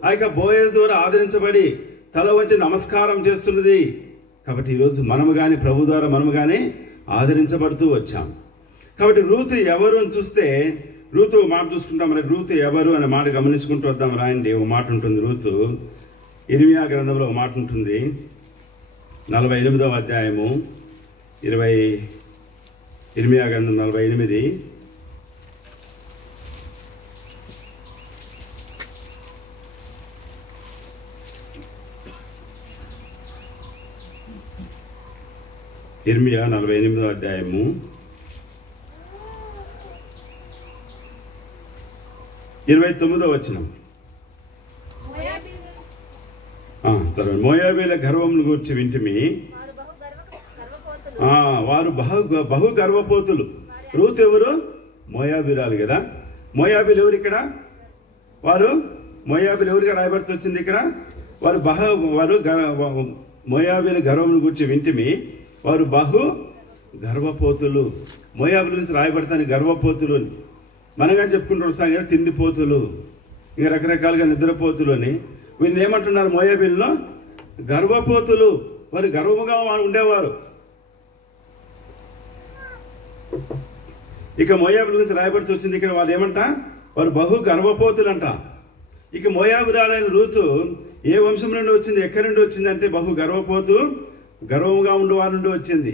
ఆ యొక్క బోయజ్ ద్వారా ఆదరించబడి తల వంచి నమస్కారం చేస్తున్నది. కాబట్టి ఈరోజు మనము కానీ ప్రభు ద్వారా మనము కానీ ఆదరించబడుతూ వచ్చాం. కాబట్టి రూతు ఎవరు అని చూస్తే, రూతు మాట చూసుకుంటాం. మరి రూతు ఎవరు అనే మాట గమనించుకుంటూ వద్దాం. రాయండి, ఒక మాట ఉంటుంది. రూతు ఇర్మియా గ్రంథంలో ఒక మాట ఉంటుంది. 48వ అధ్యాయము ఇర్మియా గ్రంథం 48. ఇర్మియా 48వ అధ్యాయము 29వ వచనం. మోయాబీల గర్వమును గూర్చి వింటిమి, వారు బహు గర్వపోతులు. రూతు ఎవరు? మోయాబీరాలు కదా. మోయాబీలు ఎవరు ఇక్కడ? వారు మోయాబీలు ఎవరిగా రాయబడుతూ వచ్చింది ఇక్కడ? వారు మోయాబీల గర్వమును గూర్చి వింటిమి, వారు బహు గర్వపోతులు. మోయాబుల నుంచి రాయబడతాను గర్వపోతులు అని. మనగా చెప్పుకుంటూ వస్తాం కదా, తిండిపోతులు, ఇంకా రకరకాలుగా నిద్రపోతులు అని. వీళ్ళు ఏమంటున్నారు? మోయాబీల్లో గర్వపోతులు. వారు గర్వముగా ఉండేవారు. ఇక మోయాబుల గురించి రాయబడుతూ వచ్చింది ఇక్కడ. వాళ్ళు ఏమంట? వారు బహు గర్వపోతులు అంట. ఇక మోయాబురాలైన రూతు ఏ వంశం నుండి వచ్చింది, ఎక్కడి నుండి వచ్చింది అంటే బహు గర్వపోతూ గర్వముగా ఉండే వారి నుండి వచ్చింది.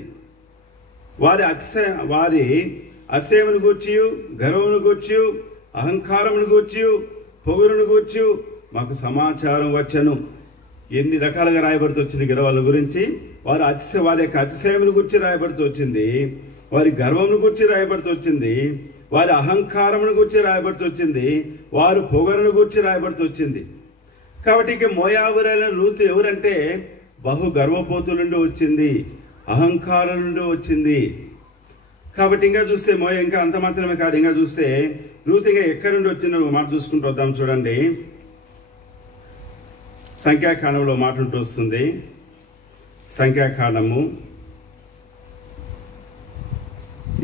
వారి అతిశయమును గూర్చి, గర్వమును గూర్చి, అహంకారమును గూర్చి, పొగురును గూర్చి మాకు సమాచారం వచ్చను. ఎన్ని రకాలుగా రాయబడుతూ వచ్చింది కదా వాళ్ళ గురించి. వారి యొక్క అతిశయమును గురించి రాయబడుతూ వచ్చింది, వారి గర్వమును గురించి రాయబడుతూ వచ్చింది, వారి అహంకారమును గురించి రాయబడుతూ వచ్చింది, వారు పొగరును గురించి రాయబడుతూ వచ్చింది. కాబట్టి ఇక మోయాబురైన రూతు ఎవరంటే బహు గర్వపోతుల నుండి వచ్చింది, అహంకారం నుండి వచ్చింది. కాబట్టి ఇంకా చూస్తే ఇంకా అంత మాత్రమే కాదు, ఇంకా చూస్తే రూతు ఇంకా ఎక్కడి నుండి వచ్చిందో మాట చూసుకుంటూ వద్దాం. చూడండి, సంఖ్యాకాండంలో మాట ఉంటూ వస్తుంది. సంఖ్యాకాండము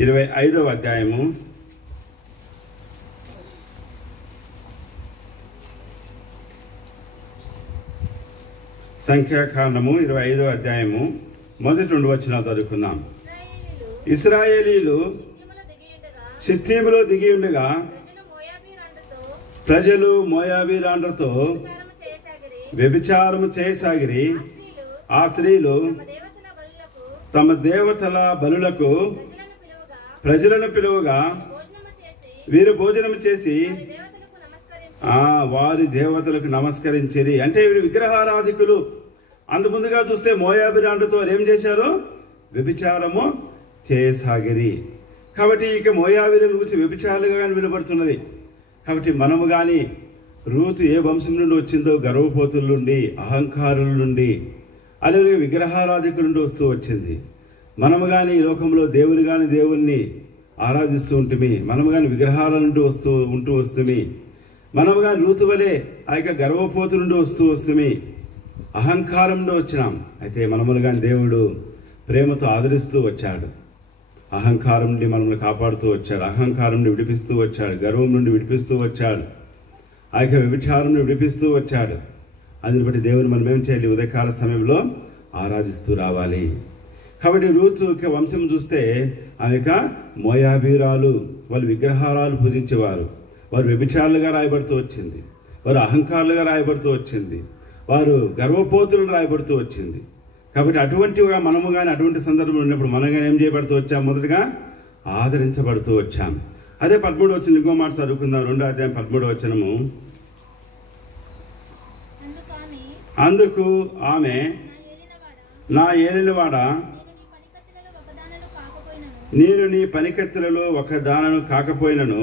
25వ అధ్యాయము 25వ అధ్యాయము మొదటి 2 వచనాలు చదువుకుందాం. ఇశ్రాయేలీలు షిత్తీములో దిగి ఉండగా ప్రజలు మోయాబీరాండ్రతో వ్యభిచారము చేయసాగిరి. ఆ స్త్రీలు తమ దేవతల బలులకు ప్రజలను పిలువగా వీరు భోజనము చేసి వారి దేవతలకు నమస్కరించిరి. అంటే వీరు విగ్రహారాధికులు. అందు ముందుగా చూస్తే మోయాబీరాండ్రతో ఏం చేశారు? వ్యభిచారము చేయసాగిరి. కాబట్టి ఇక మోయాబీరుల గురించి వ్యభిచారులుగా కానీ వినబడుతున్నది. కాబట్టి మనము కానీ రూతు ఏ వంశం నుండి వచ్చిందో గర్వపోతుల నుండి, అహంకారుల నుండి, అలాగే విగ్రహారాధికుల నుండి వస్తూ వచ్చింది. మనము కానీ ఈ లోకంలో దేవుణ్ణి ఆరాధిస్తూ ఉంటుంది. మనము కానీ విగ్రహాల నుండి వస్తూ వస్తుంది. మనముగా రూతు వలె ఆ యొక్క గర్వపోతు నుండి వస్తుంది, అహంకారం నుండి వచ్చినాం. అయితే మనములుగా దేవుడు ప్రేమతో ఆదరిస్తూ వచ్చాడు. అహంకారం నుండి మనల్ని కాపాడుతూ వచ్చాడు, అహంకారం నుండి విడిపిస్తూ వచ్చాడు, గర్వం నుండి విడిపిస్తూ వచ్చాడు, ఆ యొక్క వ్యభిచారం నుండి విడిపిస్తూ వచ్చాడు. అందుని బట్టి దేవుని మనం ఏం చేయాలి? ఉదయకాల సమయంలో ఆరాధిస్తూ రావాలి. కాబట్టి రూతు యొక్క వంశం చూస్తే ఆమె యొక్క మోయాబీరాలు, వాళ్ళు విగ్రహారాలు పూజించేవారు, వారు వ్యభిచారులుగా రాయబడుతూ వచ్చింది, వారు అహంకారులుగా రాయబడుతూ వచ్చింది, వారు గర్వపోతులను రాయబడుతూ వచ్చింది. కాబట్టి అటువంటిగా మనము కానీ అటువంటి సందర్భం ఉన్నప్పుడు మనం కానీ ఏం చేయబడుతూ వచ్చాం? మొదటగా ఆదరించబడుతూ వచ్చాం. అదే 13 వచ్చిన ఇంకో మాట చదువుకుందాం. 2వ అధ్యాయం 13వ వచనము. అందుకు ఆమె, నా ఏలినవాడా, నేను నీ పనికత్తులలో ఒక దానను కాకపోయినను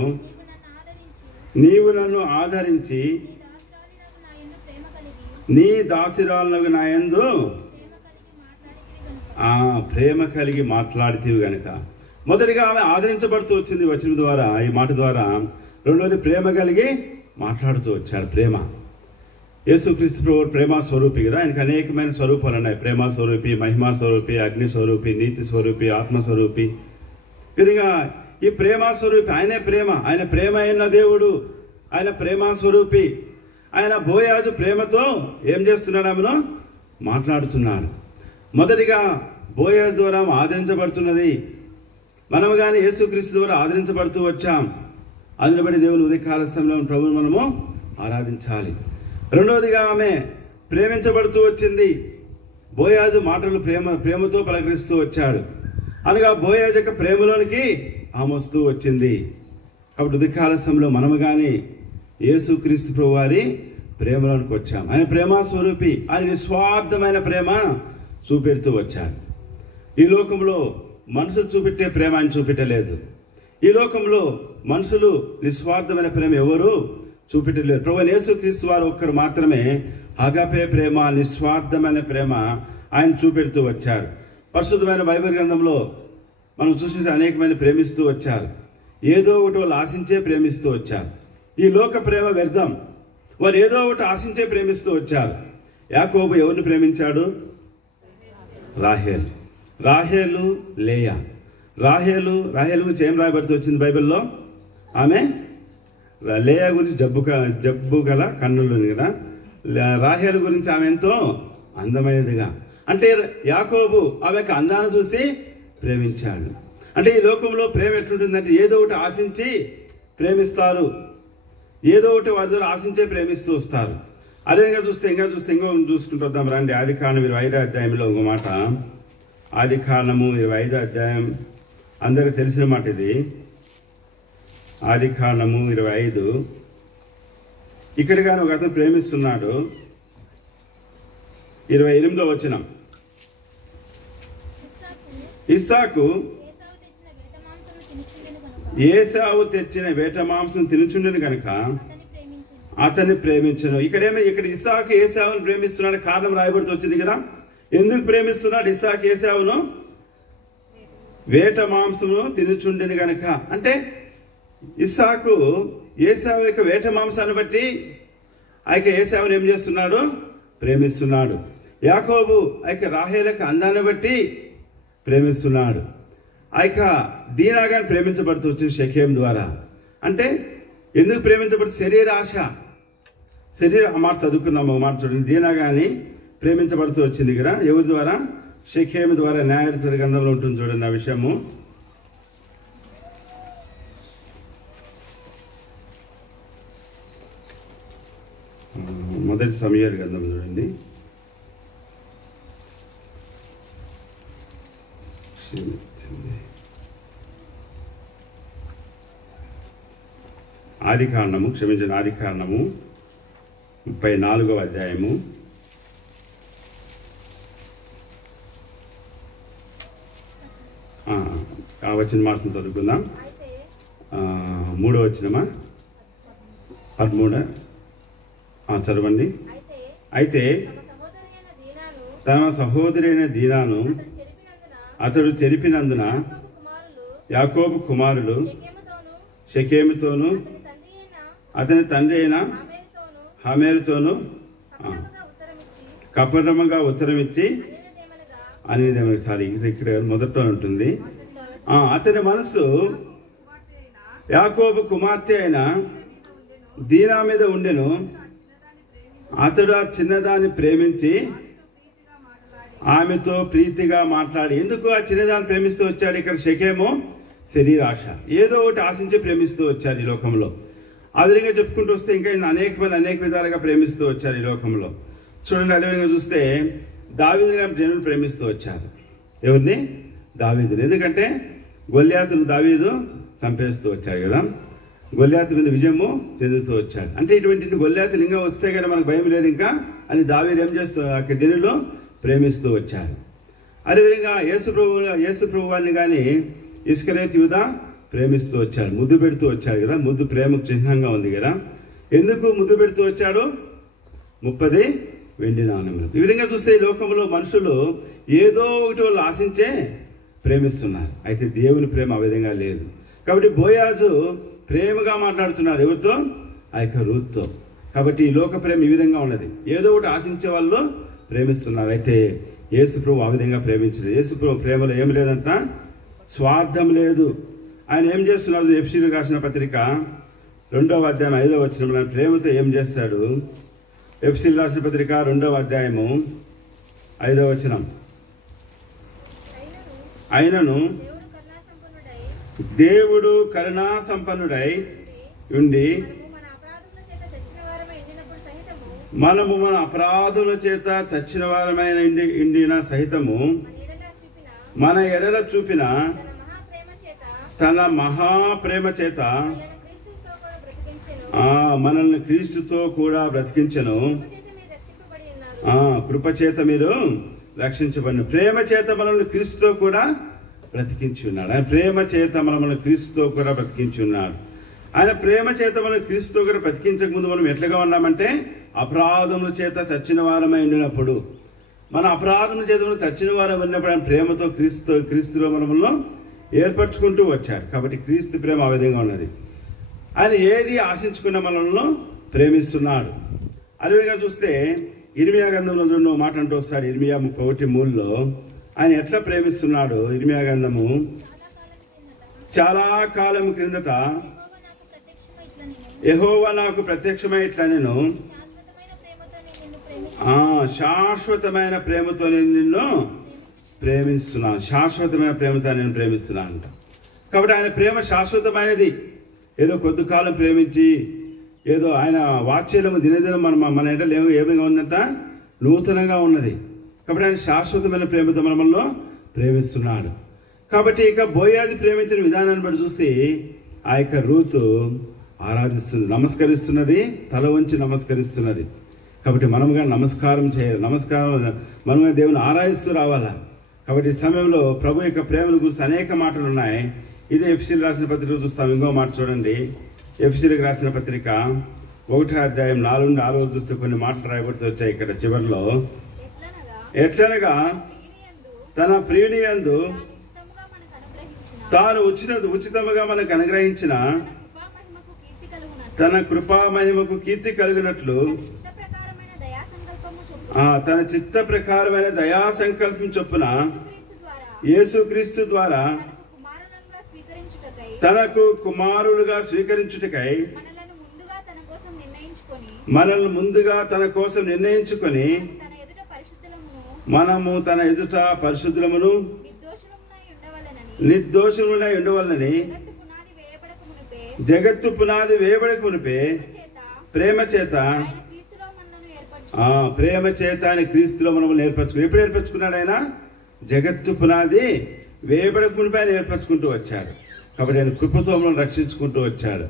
నీవు నన్ను ఆదరించి నీ దాసిరాలకు నా యందు ప్రేమ కలిగి మాట్లాడితేవి గనుక. మొదటిగా ఆమె ఆదరించబడుతూ వచ్చింది వచనం ద్వారా, ఈ మాట ద్వారా. రెండోది ప్రేమ కలిగి మాట్లాడుతూ వచ్చాడు. ప్రేమ. యేసుక్రీస్తు ప్రభువు ప్రేమ స్వరూపి కదా, ఆయనకు అనేకమైన స్వరూపాలు ఉన్నాయి. ప్రేమ స్వరూపి, మహిమా స్వరూపి, అగ్ని స్వరూపి, నీతి స్వరూపి, ఆత్మస్వరూపి. విధంగా ఈ ప్రేమ స్వరూపి ఆయనే ప్రేమ. ఆయన ప్రేమ అయిన దేవుడు, ఆయన ప్రేమ స్వరూపి. ఆయన బోయాజు ప్రేమతో ఏం చేస్తున్నాడు? ఆమెను మాట్లాడుతున్నాడు. మొదటిగా బోయాజు ద్వారా ఆదరించబడుతున్నది. మనము కానీ యేసుక్రీస్తు ద్వారా ఆదరించబడుతూ వచ్చాం. అందుని బట్టి దేవుని ఉదయకాల సమయంలో ప్రభువును మనము ఆరాధించాలి. రెండవదిగా ఆమె ప్రేమించబడుతూ వచ్చింది. బోయాజు మాటలు ప్రేమతో పలకరిస్తూ వచ్చాడు. అనగా బోయాజు యొక్క ప్రేమలోనికి ఆమె వస్తూ వచ్చింది. కాబట్టి ఉదయకాల సమయంలో మనము కానీ యేసుక్రీస్తు ప్రభు వారి ప్రేమలోనికి వచ్చాం. ఆయన ప్రేమ స్వరూపి. ఆయన నిస్వార్థమైన ప్రేమ చూపెడుతూ వచ్చాడు. ఈ లోకంలో మనుషులు చూపెట్టే ప్రేమ ఆయన చూపెట్టలేదు. ఈ లోకంలో మనుషులు నిస్వార్థమైన ప్రేమ ఎవరు చూపెట్టలేరు. ప్రభు యేసుక్రీస్తు వారు ఒక్కరు మాత్రమే అగాపే ప్రేమ, నిస్వార్థమైన ప్రేమ ఆయన చూపెడుతూ వచ్చారు. పరిశుద్ధమైన బైబిల్ గ్రంథంలో మనం చూసి అనేకమైన ప్రేమిస్తూ వచ్చారు. ఏదో ఒకటి వాళ్ళు ఆశించే ప్రేమిస్తూ వచ్చారు. ఈ లోక ప్రేమ వ్యర్థం. వారు ఏదో ఒకటి ఆశించే ప్రేమిస్తూ వచ్చారు. యాకోబు ఎవరిని ప్రేమించాడు? రాహేలు, లేయా. రాహేలు గురించి ఏం రాయబడుతూ వచ్చింది బైబిల్లో? ఆమె లేయా గురించి జబ్బు గల కన్నులు కదా. రాహేలు గురించి ఆమె ఎంతో అందమైనదిగా. అంటే యాకోబు ఆమె యొక్క అందాన్ని చూసి ప్రేమించాడు. అంటే ఈ లోకంలో ప్రేమ ఎట్లుంటుందంటే ఏదో ఒకటి ఆశించి ప్రేమిస్తారు, ఏదో ఒకటి వారి ద్వారా ఆశించే ప్రేమిస్తూ వస్తారు. అదేవిధంగా ఇంకో చూసుకుంటూ వద్దాం రండి. ఆదికాండం 25వ అధ్యాయంలో ఒక మాట. ఆదికాండము 25వ అధ్యాయం అందరికి తెలిసిన మాట ఇది. ఆదికాండము 25. ఇక్కడ కానీ ఒక అతను ప్రేమిస్తున్నాడు. 28వ వచనం. ఇస్సాకు ఏసావు తెచ్చిన వేట మాంసం తినుచుండెను కనుక అతన్ని ప్రేమించను. ఇక్కడ ఇస్సాకు ఏసావును ప్రేమిస్తున్నాడు. కారణం రాయబడుతూ వచ్చింది కదా. ఎందుకు ప్రేమిస్తున్నాడు ఇస్సాకు ఏసావును? వేట మాంసమును తినుచుండెను కనుక. అంటే ఇస్సాకు ఏసావు యొక్క వేట మాంసాన్ని బట్టి ఆ యొక్క ఏసావును ఏం చేస్తున్నాడు? ప్రేమిస్తున్నాడు. యాకోబు ఆ యొక్క రాహేలు యొక్క అందాన్ని బట్టి ప్రేమిస్తున్నాడు. ఆ యొక్క దీనాగాని ప్రేమించబడుతూ వచ్చింది షెకెం ద్వారా. అంటే ఎందుకు ప్రేమించబడుతుంది? శరీర ఆ మాట చదువుకుందాం. ఒక మాట చూడండి. దీనాగాని ప్రేమించబడుతూ వచ్చింది కదా. ఎవరి ద్వారా? షెకెం ద్వారా. న్యాయాధిపతి గ్రంథంలో ఉంటుంది చూడండి ఆ విషయము. మొదటి సమూయేలు గ్రంథం చూడండి. ఆదికాండము 34వ అధ్యాయము. వచ్చిన మాత్రం చదువుకుందాం. 3వ వచనమా 13 చదవండి. అయితే తన సహోదరైన దీనాను అతడు చెరిపినందున యాకోబు కుమారులు షెకెముతోను అతని తండ్రి అయిన హమేరుతోను కపటముగా ఉత్తరమిచ్చి అనేది సారీ ఇక్కడ మొదట్లో ఉంటుంది. అతని మనసు యాకోబు కుమార్తె అయిన దీనా మీద ఉండెను. అతడు ఆ చిన్నదాన్ని ప్రేమించి ఆమెతో ప్రీతిగా మాట్లాడి. ఎందుకు ఆ చిన్నదాన్ని ప్రేమిస్తూ వచ్చాడు? ఇక్కడ షెకెము శరీరాశ, ఏదో ఒకటి ఆశించి ప్రేమిస్తూ వచ్చారు ఈ లోకంలో. ఆ విధంగా చెప్పుకుంటూ వస్తే ఇంకా అనేక విధాలుగా ప్రేమిస్తూ వచ్చారు ఈ లోకంలో. చూడండి, అదేవిధంగా చూస్తే దావీదు గారి జనులు ప్రేమిస్తూ వచ్చారు. ఎవరిని? దావీదుని. ఎందుకంటే గొల్యాతును దావీదు చంపేస్తూ వచ్చాడు కదా, గొల్యాతు మీద విజయము చెందుతూ వచ్చాడు. అంటే ఇటువంటి గొల్యాతులు ఇంకా వస్తే కదా మనకు భయం లేదు ఇంకా అని దావీదు ఏం చేస్తూ జనులు ప్రేమిస్తూ వచ్చారు. అదేవిధంగా యేసు ప్రభు వారిని కానీ ఇస్కరేతు యూదా ప్రేమిస్తూ వచ్చాడు, ముద్దు పెడుతూ వచ్చాడు కదా. ముద్దు ప్రేమకు చిహ్నంగా ఉంది కదా. ఎందుకు ముద్దు పెడుతూ వచ్చాడు? 30 వెండి నాణెములు. ఈ విధంగా చూస్తే ఈ లోకంలో మనుషులు ఏదో ఒకటి వాళ్ళు ఆశించే ప్రేమిస్తున్నారు. అయితే దేవుని ప్రేమ ఆ విధంగా లేదు. కాబట్టి బోయాజు ప్రేమగా మాట్లాడుతున్నారు. ఎవరితో? ఆ యొక్క రూత్తో. కాబట్టి ఈ లోక ప్రేమ ఈ విధంగా ఉన్నది, ఏదో ఒకటి ఆశించే వాళ్ళు ప్రేమిస్తున్నారు. అయితే యేసు ప్రభు ఆ విధంగా ప్రేమించలేదు. యేసు ప్రభు ప్రేమలో ఏం లేదంట, స్వార్థం లేదు. ఆయన ఏం చేస్తున్నారు? ఎఫ్సీలు రాసిన పత్రిక 2వ అధ్యాయం 5వ వచనంలో ప్రేమతో ఏం చేస్తాడు? ఎఫ్సీలు రాసిన పత్రిక 2వ అధ్యాయము 5వ వచనం. అయినను దేవుడు కరుణా సంపన్నుడై ఉండి మనము మన అపరాధుల చేత చచ్చిన వారమైన ఇండిన సహితము మన ఎడల చూపిన తన మహాప్రేమ చేత మనల్ని క్రీస్తుతో కూడా బ్రతికించెను. కృపచేత మీరు రక్షించబడిన. ప్రేమ చేత మనల్ని క్రీస్తుతో కూడా బ్రతికించి ఉన్నాడు. ఆయన ప్రేమ చేత మనల్ని క్రీస్తుతో కూడా బ్రతికించి ఉన్నాడు. ఆయన ప్రేమ చేత మనం క్రీస్తుతో కూడా బ్రతికించక ముందు మనం ఎట్లుగా ఉన్నామంటే అపరాధముల చేత చచ్చిన వారమై ఉండినప్పుడు, మన అపరాధముల చేత మనం చచ్చిన వారం ఉన్నప్పుడు ఆయన ప్రేమతో క్రీస్తులో మనల్ని ఏర్పరచుకుంటూ వచ్చాడు. కాబట్టి క్రీస్తు ప్రేమ ఆ విధంగా ఉన్నది. ఆయన ఏది ఆశించుకున్న మనల్ని ప్రేమిస్తున్నాడు. అదేవిధంగా చూస్తే ఇర్మియా గ్రంథంలో చూడండి మాట అంటూ వస్తాడు. ఇర్మియా 31:3 ఆయన ఎట్లా ప్రేమిస్తున్నాడు? ఇర్మియా గ్రంథము చాలా కాలం క్రిందట యెహోవా నాకు ప్రత్యక్షమై ఇట్లా నేను శాశ్వతమైన ప్రేమతో నేను నిన్ను ప్రేమిస్తున్నాను. శాశ్వతమైన ప్రేమతో నేను ప్రేమిస్తున్నాను అంట. కాబట్టి ఆయన ప్రేమ శాశ్వతమైనది. ఏదో కొద్ది కాలం ప్రేమించి ఏదో ఆయన వాత్సల్యము దినదినం మన ఎంటలో ఏమైనా ఉందంట, నూతనంగా ఉన్నది. కాబట్టి ఆయన శాశ్వతమైన ప్రేమతో మనలో ప్రేమిస్తున్నాడు. కాబట్టి ఇక బోయాజు ప్రేమించిన విధానాన్ని బట్టి చూస్తే ఆ యొక్క రూతు ఆరాధిస్తుంది, నమస్కరిస్తున్నది, తల వంచి నమస్కరిస్తున్నది. కాబట్టి మనముగా నమస్కారం చేయాలి, మనముగా దేవుని ఆరాధిస్తూ రావాలా. కాబట్టి ఈ సమయంలో ప్రభు యొక్క ప్రేమను గురించి అనేక మాటలు ఉన్నాయి. ఇదే ఎఫ్సీలు రాసిన పత్రిక చూస్తాం. ఇంకో మాట చూడండి, ఎఫ్సీలకు రాసిన పత్రిక 1వ అధ్యాయం 4-6 చూస్తే కొన్ని మాటలు రాయబడుతూ వచ్చాయి. ఇక్కడ చివరిలో ఎట్లనగా తన ప్రియుని యందు తాను ఉచితముగా మనకు అనుగ్రహించిన తన కృపా మహిమకు కీర్తి కలిగినట్లు తన చిత్త ప్రకారమైన దయా సంకల్పం చొప్పున యేసుక్రీస్తు ద్వారా తనకు కుమారులుగా స్వీకరించుటకై మనల్ని ముందుగా తన కోసం నిర్ణయించుకొని మనము తన ఎదుట పరిశుద్ధులమును నిర్దోషములై ఉండవలనని జగత్తు పునాది వేయబడక మునిపే ప్రేమ చేత ఆయన క్రీస్తులో మనము నేర్పరచుకున్నాడు. ఎప్పుడు నేర్పరచుకున్నాడు? ఆయన జగత్తు పునాది వేయబడక మునిపే ఆయన నేర్పరచుకుంటూ వచ్చాడు. కాబట్టి ఆయన కృపతో మనల్ని రక్షించుకుంటూ వచ్చాడు.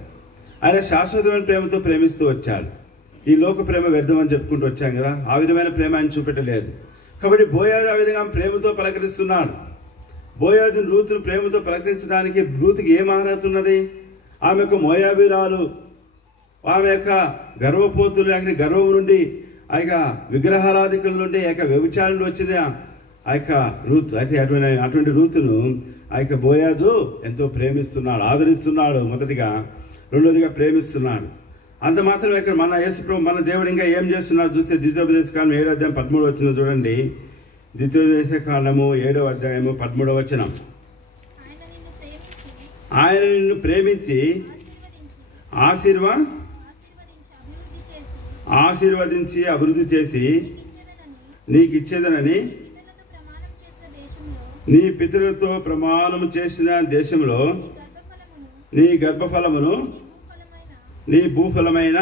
ఆయన శాశ్వతమైన ప్రేమతో ప్రేమిస్తూ వచ్చాడు. ఈ లోక ప్రేమ వ్యర్థం అని చెప్పుకుంటూ వచ్చాం కదా, ఆ విధమైన ప్రేమ ఆయన చూపెట్టలేదు. కాబట్టి బోయాజు ఆ విధంగా ప్రేమతో పలకరిస్తున్నాడు. బోయాజును రూతును ప్రేమతో పలకరించడానికి రూతుకి ఏం అర్హత ఉన్నది? ఆమె యొక్క మోయాబీరాలు, ఆమె యొక్క గర్వపోతులు, గర్వం నుండి ఆ యొక్క విగ్రహారాధికుల నుండి ఆ యొక్క వ్యభిచారం వచ్చిన ఆ యొక్క రూతు. అయితే అటువంటి రూతును ఆ యొక్క బోయాజు ఎంతో ప్రేమిస్తున్నాడు, ఆదరిస్తున్నాడు. మొదటిగా, రెండోదిగా ప్రేమిస్తున్నాడు. అంత మాత్రం ఇక్కడ మన యేసుప్రభు మన దేవుడు ఇంకా ఏం చేస్తున్నారు చూస్తే ద్వితీయోపదేశ కాలం 7వ అధ్యాయం 13వ వచనం చూడండి. ద్వితీయోపదేశ కాలము 7వ అధ్యాయము 13వ వచనం. ఆయన నిన్ను ప్రేమించి ఆశీర్వదించి అభివృద్ధి చేసి నీకు ఇచ్చేదనని నీ పితరులతో ప్రమాణం చేసిన దేశంలో నీ గర్భఫలమును నీ భూఫలమైన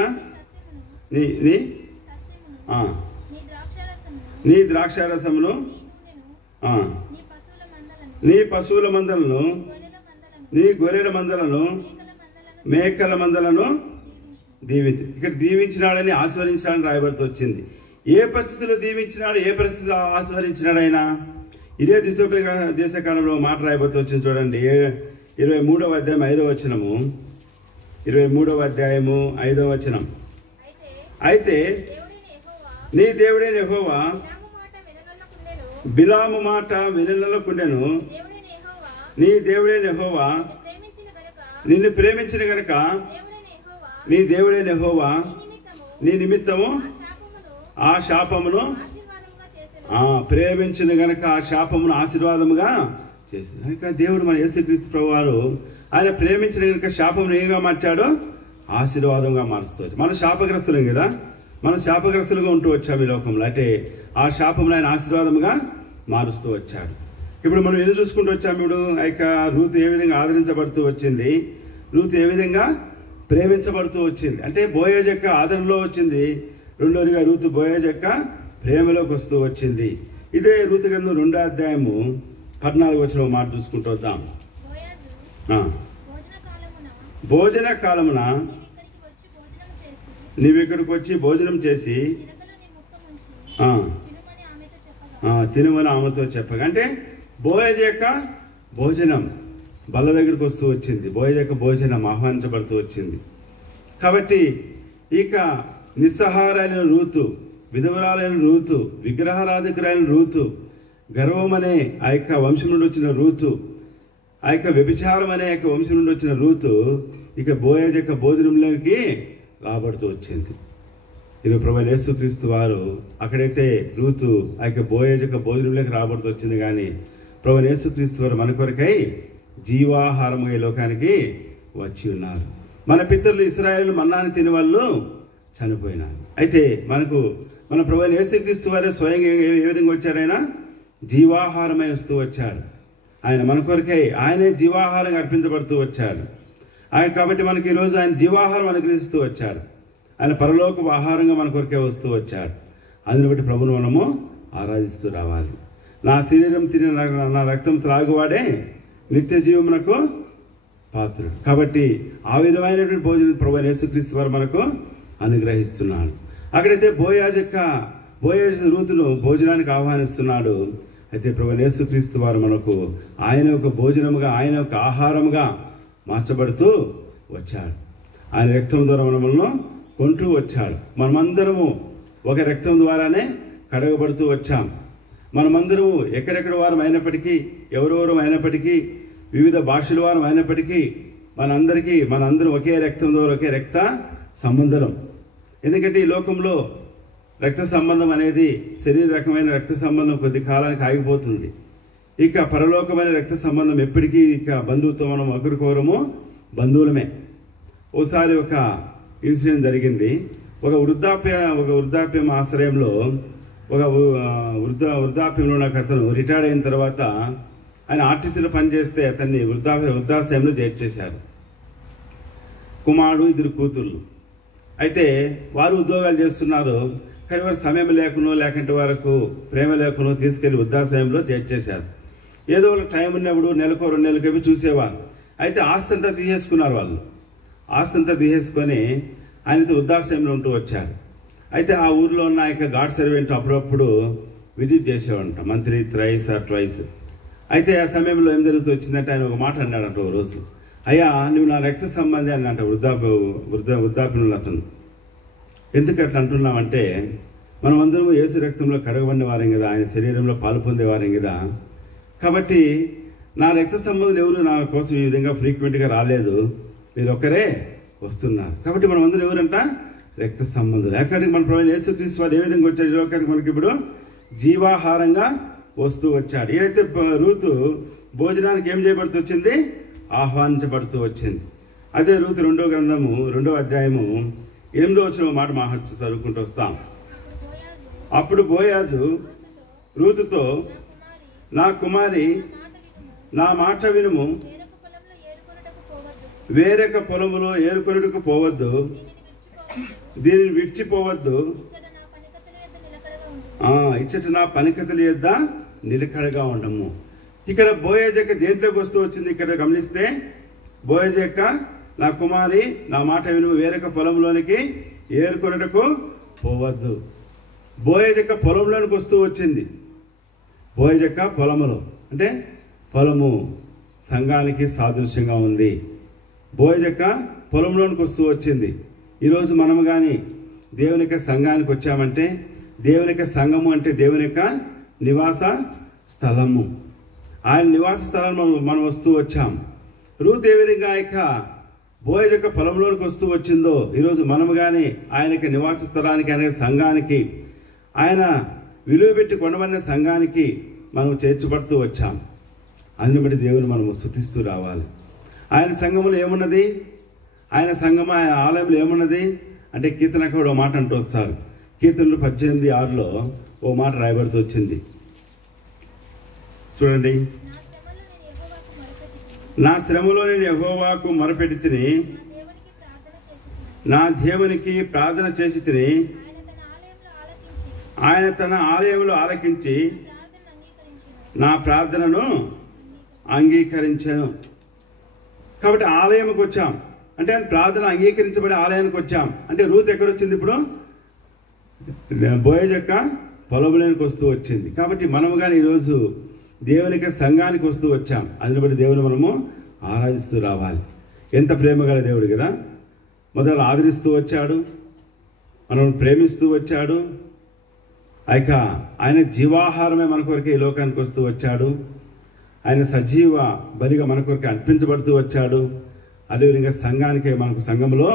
నీ ద్రాక్షారసమును నీ పశువుల మందలను నీ గొర్రెల మందలను మేకల మందలను దీవించి ఇక్కడ దీవించినాడని ఆస్వాదించాడని రాయబడుతూ వచ్చింది. ఏ పరిస్థితిలో దీవించినాడు, ఏ పరిస్థితిలో ఆస్వాదించినాడు ఆయన? ఇదే ద్వితీయోపదేశ కాలంలో మాట రాయబడుతూ వచ్చింది చూడండి. 23వ అధ్యాయం 5వ వచనము. 23వ అధ్యాయము 5వ వచనం. అయితే నీ దేవుడైన యెహోవా బిలాము మాట విననల్లకుండెను. నీ దేవుడైన యెహోవా నిన్ను ప్రేమించిన గనుక నీ దేవుడైన యెహోవా నీ నిమిత్తము ఆ శాపమును ప్రేమించిన గనక ఆ శాపమును ఆశీర్వాదముగా చేసింది. కనుక దేవుడు మన యేసుక్రీస్తు ప్రభువారు ఆయన ప్రేమించిన గనక శాపమును ఏగా మార్చాడో ఆశీర్వాదంగా మారుస్తూ మనం శాపగ్రస్తులం కదా, మనం శాపగ్రస్తులుగా ఉంటూ వచ్చాము ఈ లోకంలో. అంటే ఆ శాపమును ఆయన ఆశీర్వాదముగా మారుస్తూ వచ్చాడు. ఇప్పుడు మనం ఎదురు చూసుకుంటూ వచ్చాము. ఇప్పుడు ఆ యొక్క రూతు ఏ విధంగా ఆదరించబడుతూ వచ్చింది, రూతు ఏ విధంగా ప్రేమించబడుతూ వచ్చింది. అంటే బోయజ్ యొక్క ఆదరణలో వచ్చింది. రెండోదిగా రూతు బోయజ్ యొక్క ప్రేమలోకి వస్తూ వచ్చింది. ఇదే రూతు గ్రంథం 2వ అధ్యాయము 14వ వచనం మాట చూసుకుంటూ వద్దాం. భోజన కాలమున నీవు ఇక్కడికి వచ్చి భోజనం చేసి తినుమని ఆమెతో చెప్పగా, అంటే బోయజ్ యొక్క భోజనం బల్ల దగ్గరికి వస్తూ వచ్చింది. బోయజ్ యొక్క భోజనం ఆహ్వానించబడుతూ వచ్చింది. కాబట్టి ఇక నిస్సహారైన రూతు, విధవరాలైన రూతు, విగ్రహారాధికురాలైన రూతు, గర్వం అనే ఆ యొక్క వంశం నుండి వచ్చిన రూతు, ఆ యొక్క వ్యభిచారం అనే యొక్క వంశం నుండి వచ్చిన రూతు ఇక బోయజ్ యొక్క భోజనంలోకి రాబడుతూ వచ్చింది. ఇది ప్రభువైన యేసుక్రీస్తు వారు అక్కడైతే రూతు ఆ యొక్క బోయజ్ యొక్క భోజనంలోకి రాబడుతూ వచ్చింది. కానీ ప్రభువైన యేసుక్రీస్తు వారు మన కొరకై జీవాహారముగా ఈ లోకానికి వచ్చి ఉన్నారు. మన పితరులు ఇశ్రాయేలు మన్నాని తిని వాళ్ళు చనిపోయినారు. అయితే మన ప్రభువైన యేసుక్రీస్తు వారే స్వయంగా ఏ విధంగా వచ్చాడైనా జీవాహారమై వస్తూ వచ్చాడు. ఆయన మన కొరకై ఆయనే జీవాహారంగా అర్పించబడుతూ వచ్చాడు. ఆయన కాబట్టి మనకి ఈరోజు ఆయన జీవాహారం అనుగ్రహిస్తూ వచ్చాడు. ఆయన పరలోక ఆహారంగా మన కొరకే వస్తూ వచ్చాడు. అందుని బట్టి ప్రభువును మనము ఆరాధిస్తూ రావాలి. నా శరీరం తిని నా రక్తం త్రాగువాడే నిత్య జీవమునకు పాత్రుడు. కాబట్టి ఆ విధమైనటువంటి భోజనం ప్రభువైన యేసుక్రీస్తు వారు మనకు అనుగ్రహిస్తున్నాడు. అక్కడైతే బోయజ్ రూతును భోజనానికి ఆహ్వానిస్తున్నాడు. అయితే ప్రభువైన యేసుక్రీస్తు వారు మనకు ఆయన యొక్క భోజనముగా, ఆయన యొక్క ఆహారముగా మార్చబడుతూ వచ్చాడు. ఆయన రక్తం ద్వారా మనల్ని కొంటూ వచ్చాడు. మనమందరము ఒక రక్తం ద్వారానే కడగబడుతూ వచ్చాం. మనమందరము ఎక్కడెక్కడ వారం అయినప్పటికీ, ఎవరెవరం అయినప్పటికీ, వివిధ భాషల వారం అయినప్పటికీ మనందరం ఒకే రక్తం ద్వారా, ఒకే రక్త సంబంధం. ఎందుకంటే ఈ లోకంలో రక్త సంబంధం అనేది శరీర రకమైన రక్త సంబంధం కొద్ది కాలానికి ఆగిపోతుంది. ఇక పరలోకమైన రక్త సంబంధం ఎప్పటికీ ఇక బంధుత్వం, మనం ఒకరికొరము బంధువులమే. ఓసారి ఒక ఇన్సిడెంట్ జరిగింది. ఒక వృద్ధాప్యం ఆశ్రయంలో ఒక వృద్ధాప్యంలో నాకు అతను రిటైర్డ్ అయిన తర్వాత ఆయన ఆర్టీసీలో పనిచేస్తే అతన్ని వృద్ధాశ్రయంలో చేర్చేశారు. కుమారుడు, 2 కూతుళ్ళు. అయితే వారు ఉద్యోగాలు చేస్తున్నారు. కానీ వారు సమయం లేకుంటే వారికి ప్రేమ లేకునో తీసుకెళ్లి వృద్ధాశ్రయంలో చేర్చేశారు. ఏదో వాళ్ళకి టైం ఉన్నప్పుడు నెలకో 2 నెలలకి చూసేవారు. అయితే ఆస్తి అంతా తీసేసుకున్నారు. వాళ్ళు ఆస్తి అంతా తీసేసుకొని ఆయనతో వృద్ధాశ్రయంలో ఉంటూ వచ్చారు. అయితే ఆ ఊర్లో ఉన్న యొక్క గాడ్ సర్వెంట్ అప్పుడప్పుడు విజిట్ చేసేవాడంట, మంత్లీ థ్రైస్ ఆర్ ట్వైస్. అయితే ఆ సమయంలో ఏం జరుగుతూ వచ్చిందంటే ఆయన ఒక మాట అన్నాడంట ఓ రోజు, అయ్యా నువ్వు నా రక్త సంబంధి అన్నంట వృద్ధాప్యంలో అతను. ఎందుకు అట్లా అంటున్నామంటే మనమందరం యేసు రక్తంలో కడగబడిన వారం కదా, ఆయన శరీరంలో పాలు పొందేవారం కదా. కాబట్టి నా రక్త సంబంధులు ఎవరు నా కోసం ఈ విధంగా ఫ్రీక్వెంట్గా రాలేదు, మీరు ఒక్కరే వస్తున్నారు. కాబట్టి మనం అందరూ ఎవరంట? రక్త సంబంధులు. ఎక్కడికి మన ప్రభు యేసుక్రీస్తు వారు ఏ విధంగా వచ్చాడు? ఈ లోకానికి మనకి ఇప్పుడు జీవాహారంగా వస్తూ వచ్చాడు. ఏదైతే రూతు భోజనానికి ఏం చేయబడుతూ వచ్చింది? ఆహ్వానించబడుతూ వచ్చింది. అదే రూతు 2వ గ్రంథము 2వ అధ్యాయము 8వ వచనం మాట మాట్లాడుతూ చదువుకుంటూ వస్తాం. అప్పుడు బోయాజు రూతుతో, నా కుమారి, నా మాట వినుము, వేరొక పొలములో ఏరుకొనుటకు పోవద్దు, దీనిని విడిచిపోవద్దు, ఇచ్చట నా పనికతుల యొద్ద నిలకడగా ఉండము. ఇక్కడ బోయజ్ యొక్క దేంట్లోకి వస్తూ వచ్చింది? ఇక్కడ గమనిస్తే బోయజ్ యొక్క నా కుమారి, నా మాట వినుము, వేరొక పొలంలోనికి ఏరుకొనుటకు పోవద్దు. బోయజ్ యొక్క పొలంలోనికి వస్తూ వచ్చింది. బోయజ్ యొక్క పొలములో అంటే పొలము సంఘానికి సాదృశ్యంగా ఉంది. బోయజ్ యొక్క పొలంలోనికి వస్తూ వచ్చింది. ఈరోజు మనము కానీ దేవుని యొక్క సంఘానికి వచ్చామంటే, దేవుని యొక్క సంఘము అంటే దేవుని యొక్క నివాస స్థలము. ఆయన నివాస స్థలంలో మనం వస్తూ వచ్చాం. రూత్ ఏ విధంగా యొక్క బోయజ్ యొక్క పొలంలోనికి వస్తూ వచ్చిందో, ఈరోజు మనము కానీ ఆయన యొక్క నివాస స్థలానికి, ఆయన సంఘానికి, ఆయన విలువ పెట్టి కొనబడిన సంఘానికి మనం చేర్చబడుతూ వచ్చాం. అందుని బట్టి దేవుని మనము స్తుతిస్తూ రావాలి. ఆయన సంఘములో ఏమున్నది? ఆయన సంఘము, ఆయన ఆలయంలో ఏమున్నది అంటే, కీర్తనకుడు ఓ మాట అంటూ వస్తారు. కీర్తనలు 18:6లో ఓ మాట రాయబడుతూ వచ్చింది. చూడండి, నా శ్రమలో నేను యెహోవాకు మొరపెట్టి తిని, నా దేవునికి ప్రార్థన చేసి తిని, ఆయన తన ఆలయంలో ఆలకించి నా ప్రార్థనను అంగీకరించాను. కాబట్టి ఆలయంకి వచ్చాం అంటే, ఆయన ప్రార్థన అంగీకరించబడే ఆలయానికి వచ్చాం అంటే, రూత్ ఎక్కడొచ్చింది? ఇప్పుడు బోయజ్ యొక్క పొలంలోనికి వస్తూ వచ్చింది. కాబట్టి మనము కానీ ఈరోజు దేవునికి సంఘానికి వస్తూ వచ్చాం. అందుని బట్టి దేవుని మనము ఆరాధిస్తూ రావాలి. ఎంత ప్రేమ గల దేవుడు కదా! మొదలు ఆదరిస్తూ వచ్చాడు, మనం ప్రేమిస్తూ వచ్చాడు. ఆయన జీవాహారమే మన కొరకు ఈ లోకానికి వస్తూ వచ్చాడు. ఆయన సజీవ బలిగా మన కొరకు అర్పించబడుతూ వచ్చాడు. అదేవిధంగా సంఘానికి మనకు సంఘంలో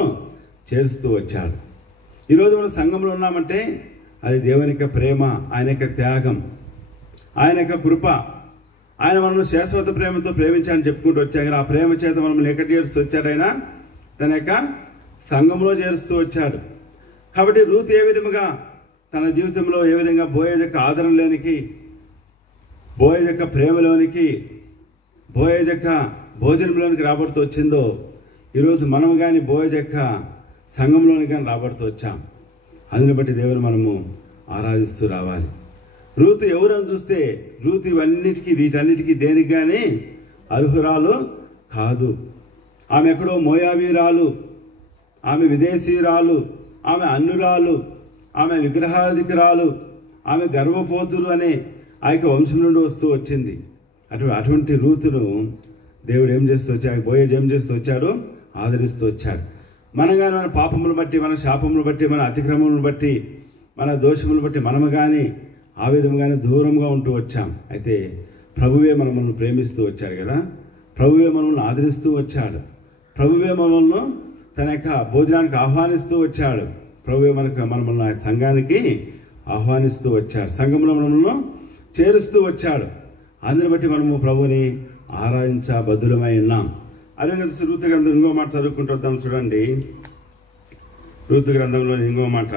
చేరుస్తూ వచ్చాడు. ఈరోజు మనం సంఘంలో ఉన్నామంటే అది దేవుని యొక్క ప్రేమ, ఆయన యొక్క త్యాగం, ఆయన యొక్క కృప. ఆయన మనల్ని శాశ్వత ప్రేమతో ప్రేమించాలని చెప్పుకుంటూ వచ్చాడు. ఆ ప్రేమ చేత మనల్ని ఎక్కడ చేరుస్తూ వచ్చాడు? ఆయన తన యొక్క సంఘంలో చేరుస్తూ వచ్చాడు. కాబట్టి రూత్ ఏ విధముగా తన జీవితంలో ఏ విధంగా బోయజ్ యొక్క ఆదరణలోనికి, బోయజ్ యొక్క ప్రేమలోనికి, బోయజ్ యొక్క భోజనంలోనికి రాబడుతూ వచ్చిందో, ఈరోజు మనం కానీ బోయజ్ యొక్క సంఘంలోనికి కానీ రాబడుతూ వచ్చాం. అందుని బట్టి దేవుని మనము ఆరాధిస్తూ రావాలి. రూతు ఎవరని చూస్తే, రూతు వీటన్నిటికీ దేనికి కానీ అర్హురాలు కాదు. ఆమె ఎక్కడో మోయాబీరాలు, ఆమె విదేశీరాలు, ఆమె అన్నురాలు, ఆమె విగ్రహాధికురాలు, ఆమె గర్వపోతులు అనే ఆ యొక్క వంశం నుండి వస్తూ వచ్చింది. అటువంటి రూతును దేవుడు ఏం చేస్తూ వచ్చాడు? బోయజ్ ఏం చేస్తూ వచ్చాడు? ఆదరిస్తూ వచ్చాడు. మనం కానీ మన పాపములు బట్టి, మన శాపములు బట్టి, మన అతిక్రమములను బట్టి, మన దోషములు బట్టి మనము కానీ ఆ విధంగానే దూరంగా ఉంటూ వచ్చాం. అయితే ప్రభువే మనల్ని ప్రేమిస్తూ వచ్చాడు కదా! ప్రభువే మనల్ని ఆదరిస్తూ వచ్చాడు. ప్రభువే మనల్ని తన యొక్క భోజనానికి ఆహ్వానిస్తూ వచ్చాడు. ప్రభువే మనల్ని సంఘానికి ఆహ్వానిస్తూ వచ్చాడు. సంఘంలో మనల్ని చేరుస్తూ వచ్చాడు. అందుని బట్టి మనము ప్రభుని ఆరాధించబద్ధులమై ఉన్నాం. అదే రూతు గ్రంథం ఇంకో మాట చదువుకుంటూ వద్దాం. చూడండి, రూతు గ్రంథంలో ఇంకో మాట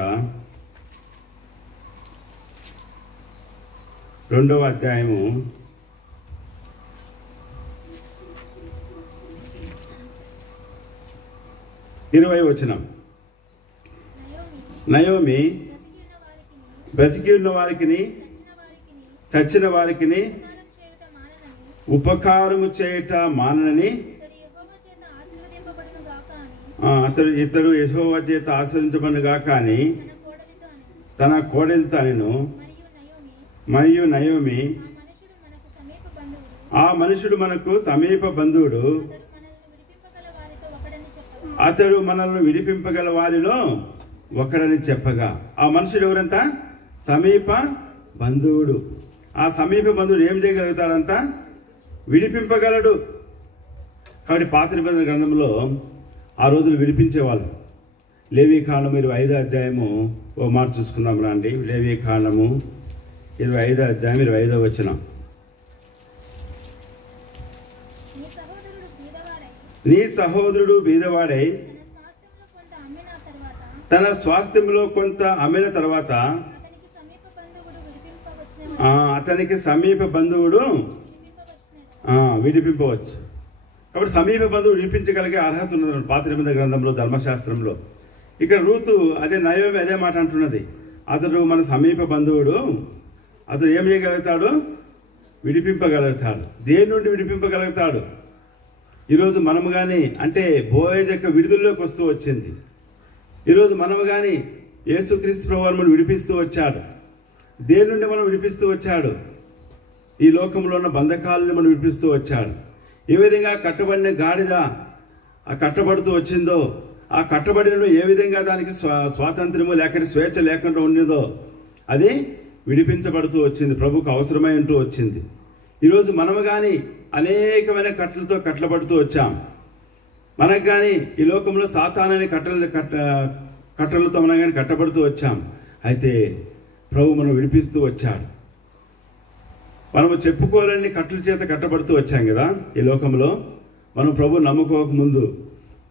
2వ అధ్యాయము 20వ వచనం. నయోమి బ్రతికి ఉన్న వారికి, చచ్చిన వారికి ఉపకారము చేయట మానని, ఇతడు యెహోవా చేత ఆశీర్వదించబడును గాక అని తన కోడలితో అనెను. మరియు నయోమి, ఆ మనుషుడు మనకు సమీప బంధువుడు, అతడు మనల్ని విడిపింపగల వారిలో ఒకడని చెప్పగా. ఆ మనుషుడు ఎవరంట? సమీప బంధువుడు. ఆ సమీప బంధువుడు ఏం చేయగలుగుతాడంట? విడిపింపగలడు. కాబట్టి పాత నిబంధన గ్రంథంలో ఆ రోజులు విడిపించేవాళ్ళు. లేవీకాండము 25వ అధ్యాయము ఓ మాట చూసుకుందాం రండి. లేవీకాండము 25వ అధ్యాయం 25వ వచనం. నీ సహోదరుడు బీదవాడై తన స్వాస్థ్యంలో కొంత అమ్మిన తర్వాత అతనికి సమీప బంధువుడు విడిపింపవచ్చు. కాబట్టి సమీప బంధువుడు విడిపించగలిగే అర్హత ఉన్నది పాత నిబంధన గ్రంథంలో, ధర్మశాస్త్రంలో. ఇక్కడ రూతు అదే నయోమి అదే మాట అంటున్నది. అతడు మన సమీప బంధువుడు, అతడు ఏం చేయగలుగుతాడు? విడిపింపగలుగుతాడు. దేని నుండి విడిపింపగలుగుతాడు? ఈరోజు మనము కానీ, అంటే బోయజ్ యొక్క విడుదలలోకి వస్తూ వచ్చింది. ఈరోజు మనము కానీ యేసుక్రీస్తు ప్రభువు మనం విడిపిస్తూ వచ్చాడు. దేని నుండి మనం విడిపిస్తూ వచ్చాడు? ఈ లోకంలో ఉన్న బంధకాలను మనం విడిపిస్తూ వచ్చాడు. ఏ విధంగా కట్టబడిన గాడిద ఆ కట్టబడుతూ వచ్చిందో, ఆ కట్టబడిన ఏ విధంగా దానికి స్వాతంత్ర్యము లేక స్వేచ్ఛ లేకుండా ఉన్నదో అది విడిపించబడుతూ వచ్చింది, ప్రభుకు అవసరమై ఉంటూ వచ్చింది. ఈరోజు మనము కానీ అనేకమైన కట్టలతో కట్టబడుతూ వచ్చాం. మనకు కానీ ఈ లోకంలో సాతానని కట్టలతో మనం కానీ కట్టబడుతూ వచ్చాం. అయితే ప్రభు మనం విడిపిస్తూ వచ్చాడు. మనము చెప్పుకోలేని కట్టల చేత కట్టబడుతూ వచ్చాం కదా. ఈ లోకంలో మనం ప్రభు నమ్ముకోక ముందు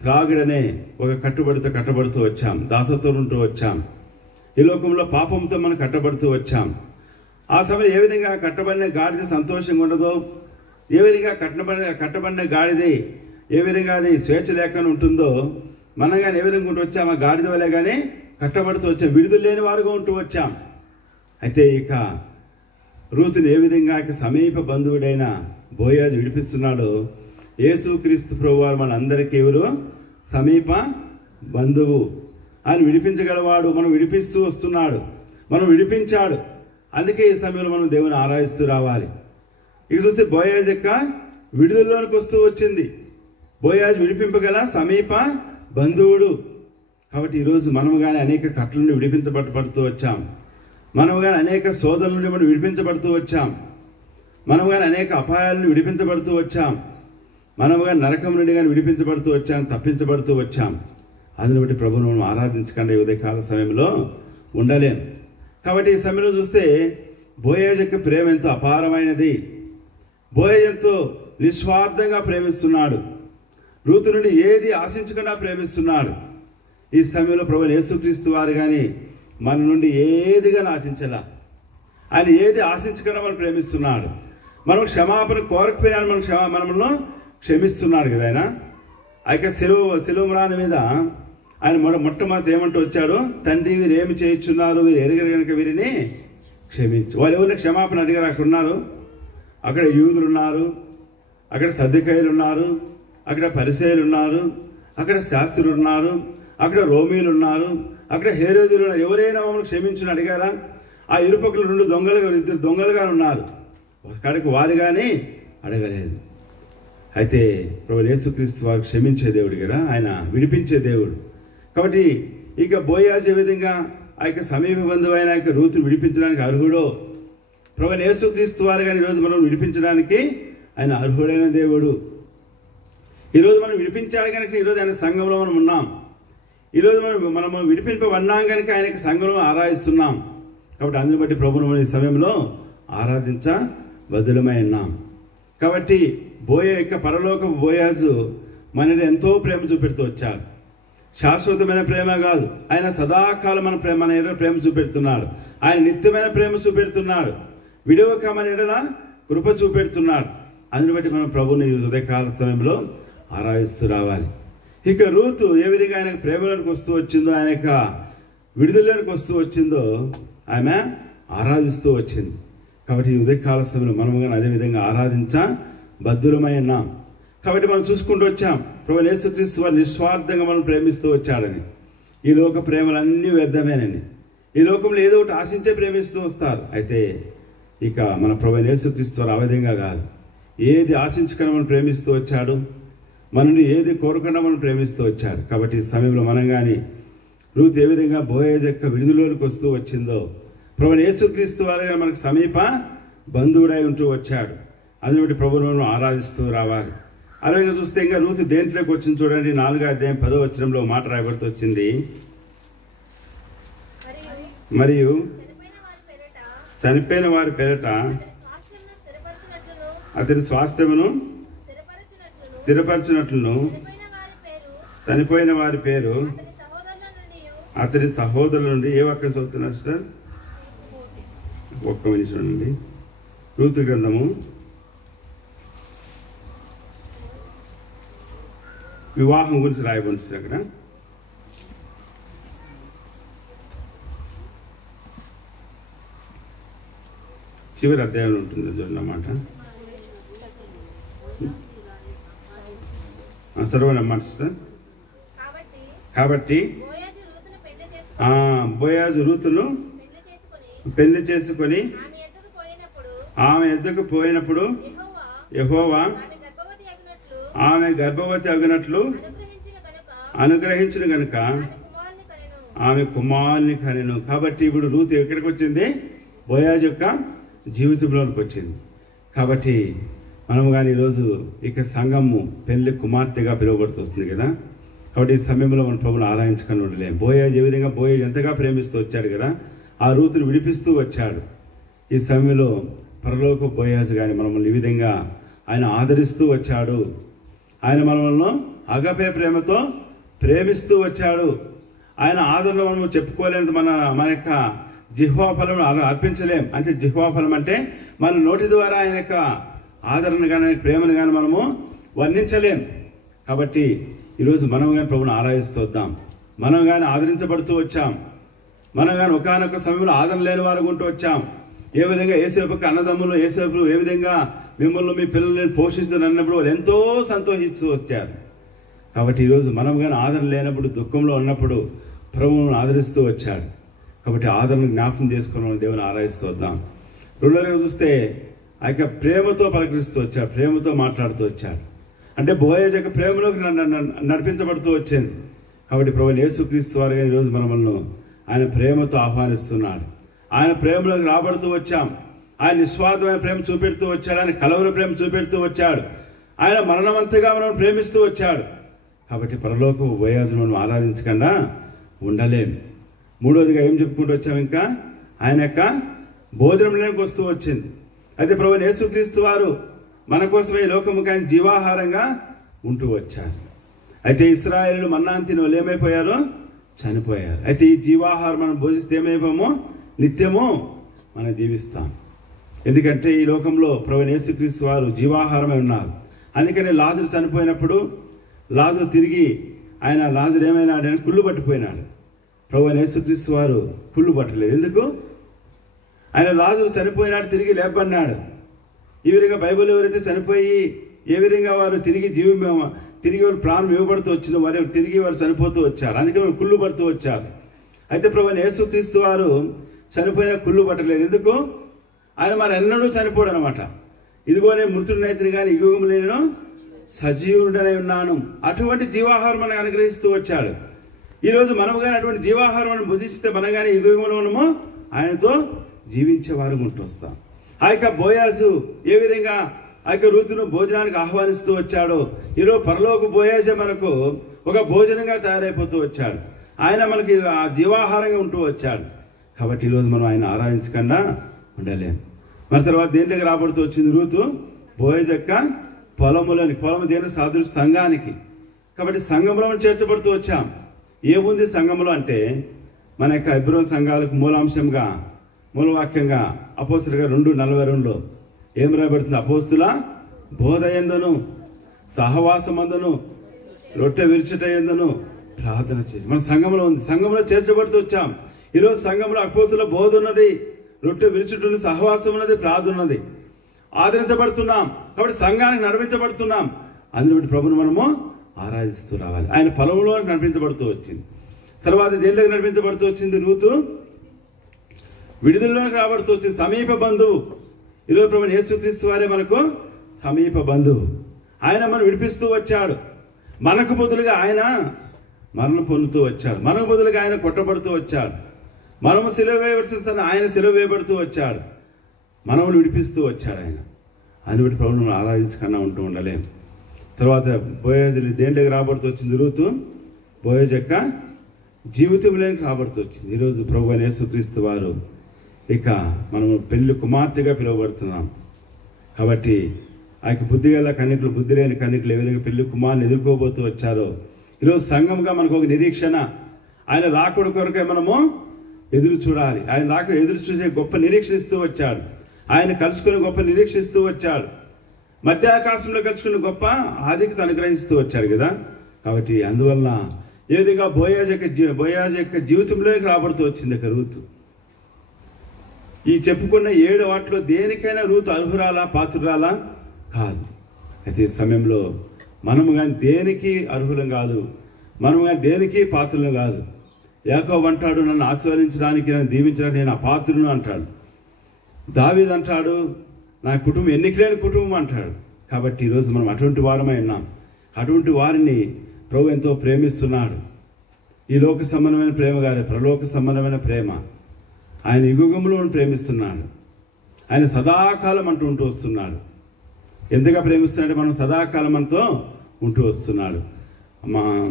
త్రాగుడనే ఒక కట్టుబడితో కట్టబడుతూ వచ్చాం, దాసత్వం ఉంటూ వచ్చాం. ఈ లోకంలో పాపంతో మనం కట్టబడుతూ వచ్చాం. ఆ సమయం ఏ విధంగా కట్టబడిన గాడిద సంతోషంగా ఉండదో, ఏ విధంగా కట్టబడిన గాడిది ఏ విధంగా అది స్వేచ్ఛ లేకుండా ఉంటుందో, మనం కానీ ఏ విధంగా ఉంటూ వచ్చాం? ఆ గాడిద వల్లే కానీ కట్టబడుతూ వచ్చాం, విడుదల లేని వారుగా ఉంటూ వచ్చాం. అయితే ఇక రూతుని ఏ విధంగా సమీప బంధువుడైన బోయాజు విడిపిస్తున్నాడో, యేసుక్రీస్తు ప్రభువారు మన అందరికీ ఎవరు? సమీప బంధువు. ఆయన విడిపించగలవాడు. మనం విడిపిస్తూ వస్తున్నాడు, మనం విడిపించాడు. అందుకే ఈ సమయంలో మనం దేవుని ఆరాధిస్తూ రావాలి. ఇక చూస్తే బోయాజు యొక్క విడుదలలోనికి వస్తూ వచ్చింది. బోయాజు విడిపింపగల సమీప బంధువుడు. కాబట్టి ఈరోజు మనము కానీ అనేక కట్ల నుండి విడిపించబడుతూ వచ్చాం. మనము కానీ అనేక శోధనల నుండి మనం విడిపించబడుతూ వచ్చాం. మనము కానీ అనేక అపాయాల నుండి విడిపించబడుతూ వచ్చాం. మనము కానీ నరకం నుండి కానీ విడిపించబడుతూ వచ్చాం, తప్పించబడుతూ వచ్చాం. అందుని బట్టి ప్రభువును మనం ఆరాధించకుండా ఈ ఉదయకాల సమయంలో ఉండలేం. కాబట్టి ఈ సమయంలో చూస్తే బోయాజు యొక్క ప్రేమ ఎంతో అపారమైనది. బోయాజు ఎంతో నిస్వార్థంగా ప్రేమిస్తున్నాడు. రూతు నుండి ఏది ఆశించకుండా ప్రేమిస్తున్నాడు. ఈ సమయంలో ప్రభు యేసుక్రీస్తు వారు కానీ మన నుండి ఏదిగా ఆశించలా. ఆయన ఏది ఆశించకుండా మనం ప్రేమిస్తున్నాడు. మనం క్షమాపణ కోరకపోయినా మనల్ని క్షమిస్తున్నాడు కదా. ఆయన ఆ యొక్క శిలువ మీద ఆయన మొట్టమొదటి ఏమంటూ వచ్చాడు? తండ్రి వీరు ఏమి చేయించున్నారు, వీరు ఎరగరు కనుక వీరిని క్షమించు. వాళ్ళు ఎవరిని క్షమాపణ అడిగారు? అక్కడ ఉన్నారు. అక్కడ యూదులు ఉన్నారు, అక్కడ సద్దూకయ్యులు ఉన్నారు, అక్కడ పరిసయ్యులు ఉన్నారు, అక్కడ శాస్త్రులు ఉన్నారు, అక్కడ రోమీలు ఉన్నారు, అక్కడ హేరోదులు ఉన్నారు. ఎవరైనా మమ్మల్ని క్షమించుని అడిగారా? ఆ ఇరుపక్కలు ఇద్దరు దొంగలుగా ఉన్నారు. అక్కడికి వారు కానీ అడగలేదు. అయితే ప్రభు యేసుక్రీస్తు వారు క్షమించే దేవుడు కదా, ఆయన విడిపించే దేవుడు. కాబట్టి ఇక బోయాజు ఏ విధంగా ఆ యొక్క సమీప బంధువు అయిన యొక్క రూతుని విడిపించడానికి అర్హుడో, ప్రభు యేసుక్రీస్తు వారు కానీ ఈరోజు మనం విడిపించడానికి ఆయన అర్హుడైన దేవుడు. ఈరోజు మనం విడిపించాడు కనుక ఈరోజు ఆయన సంఘంలో మనం ఉన్నాం. ఈరోజు మనం విడిపింపబడినాం కనుక ఆయనకి సంఘంలో ఆరాధిస్తున్నాం. కాబట్టి అందుని బట్టి ప్రభువును మనం ఈ సమయంలో ఆరాధించబద్ధులమై ఉన్నాం. కాబట్టి పరలోక బోయాజు మనని ఎంతో ప్రేమ చూపెడుతూ వచ్చాడు. శాశ్వతమైన ప్రేమ కాదు, ఆయన సదాకాలం మన ప్రేమ చూపెడుతున్నాడు. ఆయన నిత్యమైన ప్రేమ చూపెడుతున్నాడు. విడవక మన ఎడల కృప చూపెడుతున్నాడు. అందుని బట్టి మనం ప్రభువుని ఉదయకాల సమయంలో ఆరాధిస్తూ రావాలి. ఇక రూతు ఏ విధంగా ఆయన ప్రేమలోనికి వస్తూ వచ్చిందో, ఆయన యొక్క విడుదలలోనికి వస్తూ వచ్చిందో ఆమె ఆరాధిస్తూ వచ్చింది. కాబట్టి ఈ ఉదయకాల సమయంలో మనము కానీ అదేవిధంగా ఆరాధించబద్ధులమై ఉన్నాం. కాబట్టి మనం చూసుకుంటూ వచ్చాం ప్రభు యేసుక్రీస్తు వారు నిస్వార్థంగా మనం ప్రేమిస్తూ వచ్చాడని. ఈ లోక ప్రేమలన్నీ వ్యర్థమేనని, ఈ లోకంలో ఏదో ఒకటి ఆశించే ప్రేమిస్తూ వస్తారు. అయితే ఇక మన ప్రభు యేసుక్రీస్తు వారు ఆ విధంగా కాదు. ఏది ఆశించకుండా మనం ప్రేమిస్తూ వచ్చాడు, మనని ఏది కోరకుండా మనం ప్రేమిస్తూ వచ్చాడు. కాబట్టి ఈ సమయంలో మనం కానీ రూతు ఏ విధంగా బోయాజు యొక్క విడుదలలోకి వస్తూ వచ్చిందో, ప్రభు యేసుక్రీస్తు వారుగా మనకు సమీప బంధువుడై ఉంటూ వచ్చాడు. అందుబట్టి ప్రభువును ఆరాధిస్తూ రావాలి. అలాగే చూస్తే ఇంకా రూతు దేంట్లోకి వచ్చింది చూడండి. 4వ అధ్యాయం 10వ వచనంలో మాట రాయబడుతూ వచ్చింది. మరియు చనిపోయిన వారి పేరట అతని స్వాస్థ్యమును స్థిరపరచునట్లును చనిపోయిన వారి పేరు అతని సహోదరుల నుండి ఏ వాక్యం చదువుతున్నారు సార్? ఒక్క నిమిషం అండి. రూతు గ్రంథము వివాహం గురించి రాయబడుతుంది అక్కడ. చివరి అధ్యాయంలో ఉంటుంది చూడండి అన్నమాట. చదవనమాట సార్. కాబట్టి బోయాజు రూతును పెళ్లి చేసుకొని ఆమె ఎద్దకు పోయినప్పుడు యెహోవా ఆమె గర్భవతి అగినట్లు అనుగ్రహించిన గనుక ఆమె కుమారుని కనెను. కాబట్టి ఇప్పుడు రూతు ఎక్కడికి వచ్చింది? బోయాజు యొక్క జీవితంలోనికి వచ్చింది. కాబట్టి మనము కానీ ఈరోజు ఇక సంఘము పెళ్లి కుమార్తెగా పిలువబడుతూ వస్తుంది కదా. కాబట్టి ఈ సమయంలో మన ప్రభువును ఆరాధించుకొని ఉండలేం. బోయాజు ఏ విధంగా బోయాజు ఎంతగా ప్రేమిస్తూ వచ్చాడు కదా, ఆ రూతును విడిపిస్తూ వచ్చాడు. ఈ సమయంలో పరలోక బోయాజు కానీ మనల్ని ఈ విధంగా ఆయన ఆదరిస్తూ వచ్చాడు. ఆయన మనల్ని అగపే ప్రేమతో ప్రేమిస్తూ వచ్చాడు. ఆయన ఆదరణ మనము చెప్పుకోలేనిది. మన యొక్క జిహ్వాఫలం అర్పించలేం. అంటే జిహ్వాఫలం అంటే మన నోటి ద్వారా ఆయన యొక్క ఆదరణ కానీ ప్రేమను కానీ మనము వర్ణించలేం. కాబట్టి ఈరోజు మనం కానీ ప్రభువును ఆరాధిస్తూ వద్దాం. మనం కానీ ఆదరించబడుతూ వచ్చాం. మనం కానీ ఒకానొక సమయంలో ఆదరణ లేని వారు ఉంటూ వచ్చాం. ఏ విధంగా యేసేపుకి అన్నదమ్ములు యేసేపు ఏ విధంగా మిమ్మల్ని మీ పిల్లల్ని పోషిస్తారు అన్నప్పుడు వాళ్ళు ఎంతో సంతోషిస్తూ వచ్చారు. కాబట్టి ఈరోజు మనం కానీ ఆదరణ లేనప్పుడు దుఃఖంలో ఉన్నప్పుడు ప్రభువును ఆదరిస్తూ వచ్చాడు. కాబట్టి ఆదరణ జ్ఞాపకం చేసుకుని దేవుని ఆరాధిస్తూ వద్దాం. రెండోగా చూస్తే ఆ యొక్క ప్రేమతో పలకరిస్తూ వచ్చాడు, ప్రేమతో మాట్లాడుతూ వచ్చాడు. అంటే బోయాజు యొక్క ప్రేమలోకి నడిపించబడుతూ వచ్చింది. కాబట్టి ప్రభువైన యేసుక్రీస్తు వారుగా ఈరోజు మనల్ని ఆయన ప్రేమతో ఆహ్వానిస్తున్నాడు. ఆయన ప్రేమలోకి రాబడుతూ వచ్చాం. ఆయన నిస్వార్థమైన ప్రేమ చూపెడుతూ వచ్చాడు. ఆయన కలవర ప్రేమ చూపెడుతూ వచ్చాడు. ఆయన మరణమంతగా మనం ప్రేమిస్తూ వచ్చాడు. కాబట్టి పరలోక బోయాజును మనం ఆరాధించకుండా ఉండలేం. మూడవదిగా ఏం చెప్పుకుంటూ వచ్చాం? ఇంకా ఆయన యొక్క భోజనంలోకి వస్తూ వచ్చింది. అయితే ప్రభువైన యేసుక్రీస్తు వారు మన కోసమే ఈ లోకముకి ఆయన జీవాహారంగా ఉంటూ వచ్చారు. అయితే ఇశ్రాయేలు మన్నాను తిని వాళ్ళు ఏమైపోయారో చనిపోయారు. అయితే ఈ జీవాహారం మనం భోజిస్తే ఏమైపోమో నిత్యము మనం జీవిస్తాం. ఎందుకంటే ఈ లోకంలో ప్రభువైన యేసుక్రీస్తు వారు జీవాహారమై ఉన్నారు. అందుకని లాజరు చనిపోయినప్పుడు లాజరు తిరిగి లాజరు ఏమైనాడు? కుళ్ళు పట్టిపోయినాడు. ప్రభువైన యేసుక్రీస్తు వారు కుళ్ళు పట్టలేదు. ఎందుకు? ఆయన లాజరు చనిపోయినాడు, తిరిగి లేపబడినాడు. ఈ విధంగా బైబిల్ ఎవరైతే చనిపోయి ఏ విధంగా వారు తిరిగి వారు ప్రాణం ఇవ్వబడుతూ వచ్చిన వారు తిరిగి వారు చనిపోతూ వచ్చారు. అందుకే వారు కుళ్ళు పడుతూ వచ్చారు. అయితే ప్రభువైన యేసుక్రీస్తు వారు చనిపోయిన కుళ్ళు పట్టలేదు. ఎందుకు? ఆయన మరి ఎన్నడూ చనిపోడు అనమాట. ఇదిగో నేను మృతుడినైతే కానీ యుగము నేను సజీవుడనై ఉన్నాను. అటువంటి జీవాహారం మనకు అనుగ్రహిస్తూ వచ్చాడు. ఈరోజు మనం కానీ అటువంటి జీవాహారం మనం భుజిస్తే మనం కానీ యుగంలో మనము ఆయనతో జీవించేవారు ఉంటూ వస్తాం. ఆ యొక్క బోయాజు ఏ విధంగా ఆ యొక్క రూతును భోజనానికి ఆహ్వానిస్తూ వచ్చాడో ఈరోజు పరలోక బోయాజే మనకు ఒక భోజనంగా తయారైపోతూ వచ్చాడు. ఆయన మనకి ఆ జీవాహారంగా ఉంటూ వచ్చాడు. కాబట్టి ఈరోజు మనం ఆయన ఆరాధించకుండా ఉండలేం. మన తర్వాత దేంట్లోకి రాబడుతూ వచ్చింది? రూతు బోయాజు యొక్క పొలము దేని సాదృశ్య సంఘానికి. కాబట్టి సంఘంలో చేర్చబడుతూ వచ్చాం. ఏముంది సంఘంలో అంటే మన యొక్క హెబ్రోను సంఘాలకు మూలాంశంగా మూలవాక్యంగా అపోస్తులుగా 2:42 ఏం రాయబడుతుంది? అపోస్తుల బోధ యందును సహవాసమందును రొట్టె విరుచుట యందును ప్రార్థన చేయండి. మన సంఘంలో ఉంది. సంఘంలో చేర్చబడుతూ వచ్చాం. ఈరోజు సంఘంలో అపోస్తుల బోధ ఉన్నది, రొట్టె విరుచుట సహవాసం ఉన్నది, ప్రార్థన ఉన్నది. ఆదరించబడుతున్నాం. కాబట్టి సంఘానికి నడిపించబడుతున్నాం. అందుని బట్టి ప్రభుని మనము ఆరాధిస్తూ రావాలి. ఆయన పొలంలో నడిపించబడుతూ వచ్చింది. తర్వాత దేంట్లోకి నడిపించబడుతూ వచ్చింది? రూతు విడుదలలోకి రాబడుతూ వచ్చింది. సమీప బంధువు. ఈరోజు ప్రభువైన యేసుక్రీస్తు వారే మనకు సమీప బంధువు. ఆయన మనం విడిపిస్తూ వచ్చాడు. మనకు బదులుగా ఆయన మరణం పొందుతూ వచ్చాడు. మనకు బదులుగా ఆయన కొట్టబడుతూ వచ్చాడు. మనము సిలువ వేయవలసిన ఆయన సిలువ వేయబడుతూ వచ్చాడు. మనమును విడిపిస్తూ వచ్చాడు ఆయన. అని బట్టి ప్రభువును ఆరాధించకుండా ఉంటూ ఉండలేం. తర్వాత బోయాజు దేంట్లోకి రాబడుతూ వచ్చింది? రూతు బోయాజు యొక్క జీవితంలోకి రాబడుతూ వచ్చింది. ఈరోజు ప్రభువైన యేసుక్రీస్తు వారు ఇక మనము పెళ్లి కుమార్తెగా పిలువబడుతున్నాం. కాబట్టి ఆ యొక్క బుద్ధి గల కన్యకులు, బుద్ధి లేని కన్యకులు ఏ విధంగా పెళ్లి కుమారుని ఎదుర్కోబోతూ వచ్చారో, ఈరోజు సంఘంగా మనకు ఒక నిరీక్షణ. ఆయన రాకడ కొరకే మనము ఎదురు చూడాలి. ఆయన రాకడ ఎదురు చూసే గొప్ప నిరీక్షణ ఇస్తూ వచ్చాడు. ఆయన కలుసుకుని గొప్ప నిరీక్షణ ఇస్తూ వచ్చాడు. మధ్యాకాశంలో కలుసుకుని గొప్ప ఆధిక్యత అనుగ్రహిస్తూ వచ్చాడు కదా. కాబట్టి అందువల్ల ఏ విధంగా బోయాజు యొక్క జీవితంలోకి రాబడుతూ వచ్చింది ఇక రూతు. ఈ చెప్పుకున్న 7 వాటిలో దేనికైనా రూతు అర్హురాలా, పాత్రురాలా కాదు. అయితే ఈ సమయంలో మనము కానీ దేనికి అర్హులం కాదు, మనము కానీ దేనికి పాత్రలు కాదు. యాకోబు అంటాడు, నన్ను ఆశీర్వదించడానికి, నన్ను దీవించడానికి నేను అపాత్రును అంటాడు. దావీదు అంటాడు, నా కుటుంబం ఎన్నికలేని కుటుంబం అంటాడు. కాబట్టి ఈరోజు మనం అటువంటి వారమై ఉన్నాం. అటువంటి వారిని ప్రభు ఎంతో ప్రేమిస్తున్నాడు. ఈ లోక సంబంధమైన ప్రేమ కాదు, పరలోక సంబంధమైన ప్రేమ. ఆయన యుగములో ప్రేమిస్తున్నాడు. ఆయన సదాకాలం అంటూ ఉంటూ వస్తున్నాడు. ఎంతగా ప్రేమిస్తున్నాడు? మనం సదాకాలం అంతా ఉంటూ వస్తున్నాడు.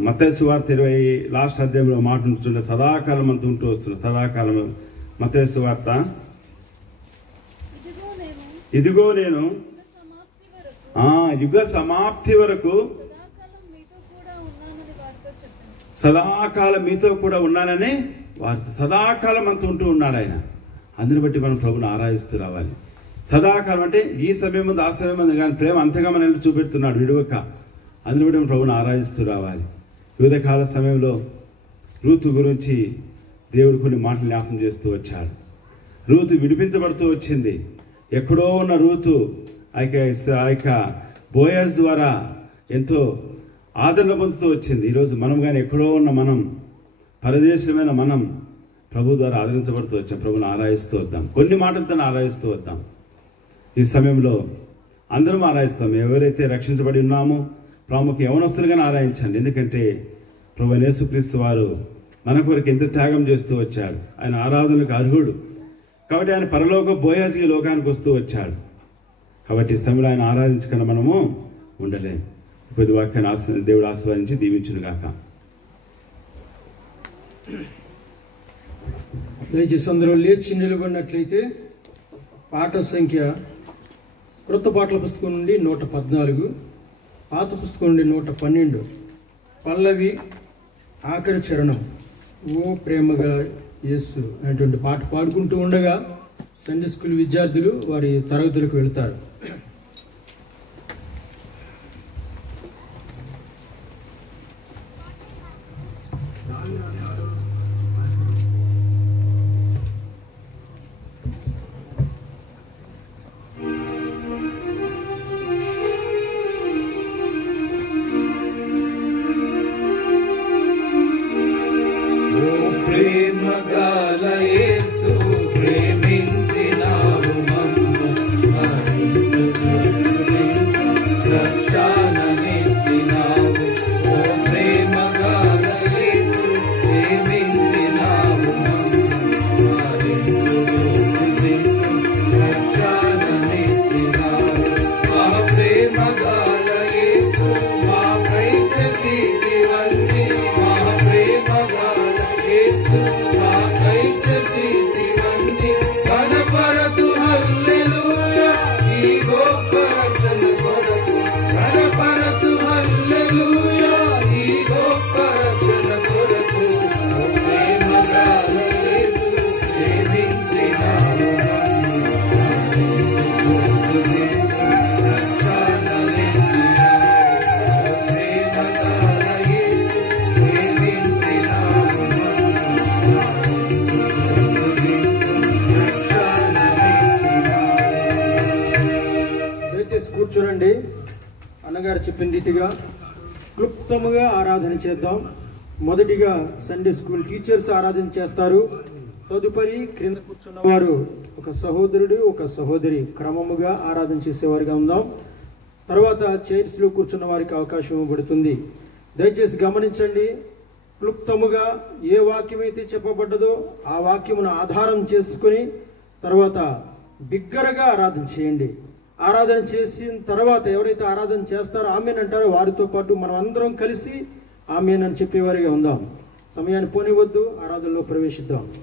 మత్తయి సువార్త 20 లాస్ట్ అధ్యాయంలో మాట ఉంటుంటే సదాకాలం అంతా ఉంటూ వస్తున్నాడు. సదాకాలం మత్తయి సువార్త, ఇదిగో నేను యుగ సమాప్తి వరకు సదాకాలం మీతో కూడా ఉన్నానని వారితో సదాకాలం అంతా ఉంటూ ఉన్నాడు ఆయన. అందుని బట్టి మనం ప్రభుని ఆరాధిస్తూ రావాలి. సదాకాలం అంటే ఈ సమయం ముందు ఆ సమయం ముందు కానీ ప్రేమ అంతగా మనల్ని చూపెడుతున్నాడు విడువక. అందుని బట్టి మనం ప్రభుని ఆరాధిస్తూ రావాలి. వివిధ కాల సమయంలో రూతు గురించి దేవుడు కొన్ని మాటలు జ్ఞాపకం చేస్తూ వచ్చాడు. రూతు విడిపించబడుతూ వచ్చింది. ఎక్కడో ఉన్న రూతు ఆ యొక్క బోయాజు ద్వారా ఎంతో ఆదరణ పొందుతూ వచ్చింది. ఈరోజు మనం కానీ ఎక్కడో ఉన్న మనం, పరదేశమైన మనం ప్రభు ద్వారా ఆదరించబడుతూ వచ్చాం. ప్రభుని ఆరాధిస్తూ వద్దాం. కొన్ని మాటలతో ఆరాధిస్తూ వద్దాం. ఈ సమయంలో అందరం ఆరాధిస్తాం. ఎవరైతే రక్షించబడి ఉన్నామో ప్రాముఖ్యం యవనస్తులుగానే ఆరాధించండి. ఎందుకంటే ప్రభువైన యేసుక్రీస్తు వారు మన కొరకు ఎంత త్యాగం చేస్తూ వచ్చాడు. ఆయన ఆరాధనకు అర్హుడు. కాబట్టి ఆయన పరలోక బోయాజుకి లోకానికి వస్తూ వచ్చాడు. కాబట్టి ఈ సమయంలో ఆయన ఆరాధించకుండా మనము ఉండలేము. కొద్ది వాక్యాన్ని దేవుడు ఆశీర్వదించి దీవించును గాక. దయచేసి అందరూ లేచి నిలబడినట్లయితే పాట సంఖ్య క్రొత్త పాటల పుస్తకం నుండి 114, పాత పుస్తకం నుండి 112, పల్లవి ఆఖరి చరణం ఓ ప్రేమగల యేసు అనేటువంటి పాట పాడుకుంటూ ఉండగా సండే స్కూల్ విద్యార్థులు వారి తరగతులకు వెళ్తారు. కూర్చోరండి. అన్నగారు చెప్పిన రీతిగా క్లుప్తముగా ఆరాధన చేద్దాం. మొదటిగా సండే స్కూల్ టీచర్స్ ఆరాధన చేస్తారు. తదుపరి క్రింద కూర్చున్న వారు ఒక సహోదరుడు ఒక సహోదరి క్రమముగా ఆరాధన చేసేవారిగా ఉందాం. తర్వాత చైర్స్లో కూర్చున్న వారికి అవకాశం ఇవ్వబడుతుంది. దయచేసి గమనించండి. క్లుప్తముగా ఏ వాక్యం అయితే చెప్పబడ్డదో ఆ వాక్యమును ఆధారం చేసుకుని తర్వాత బిగ్గరగా ఆరాధన చేయండి. ఆరాధన చేసిన తర్వాత ఎవరైతే ఆరాధన చేస్తారో ఆమేన్ అంటారో వారితో పాటు మనం అందరం కలిసి ఆమేన్ అని చెప్పేవారిగా ఉందాం. సమయాన్ని పోనివద్దు, ఆరాధనలో ప్రవేశిద్దాం.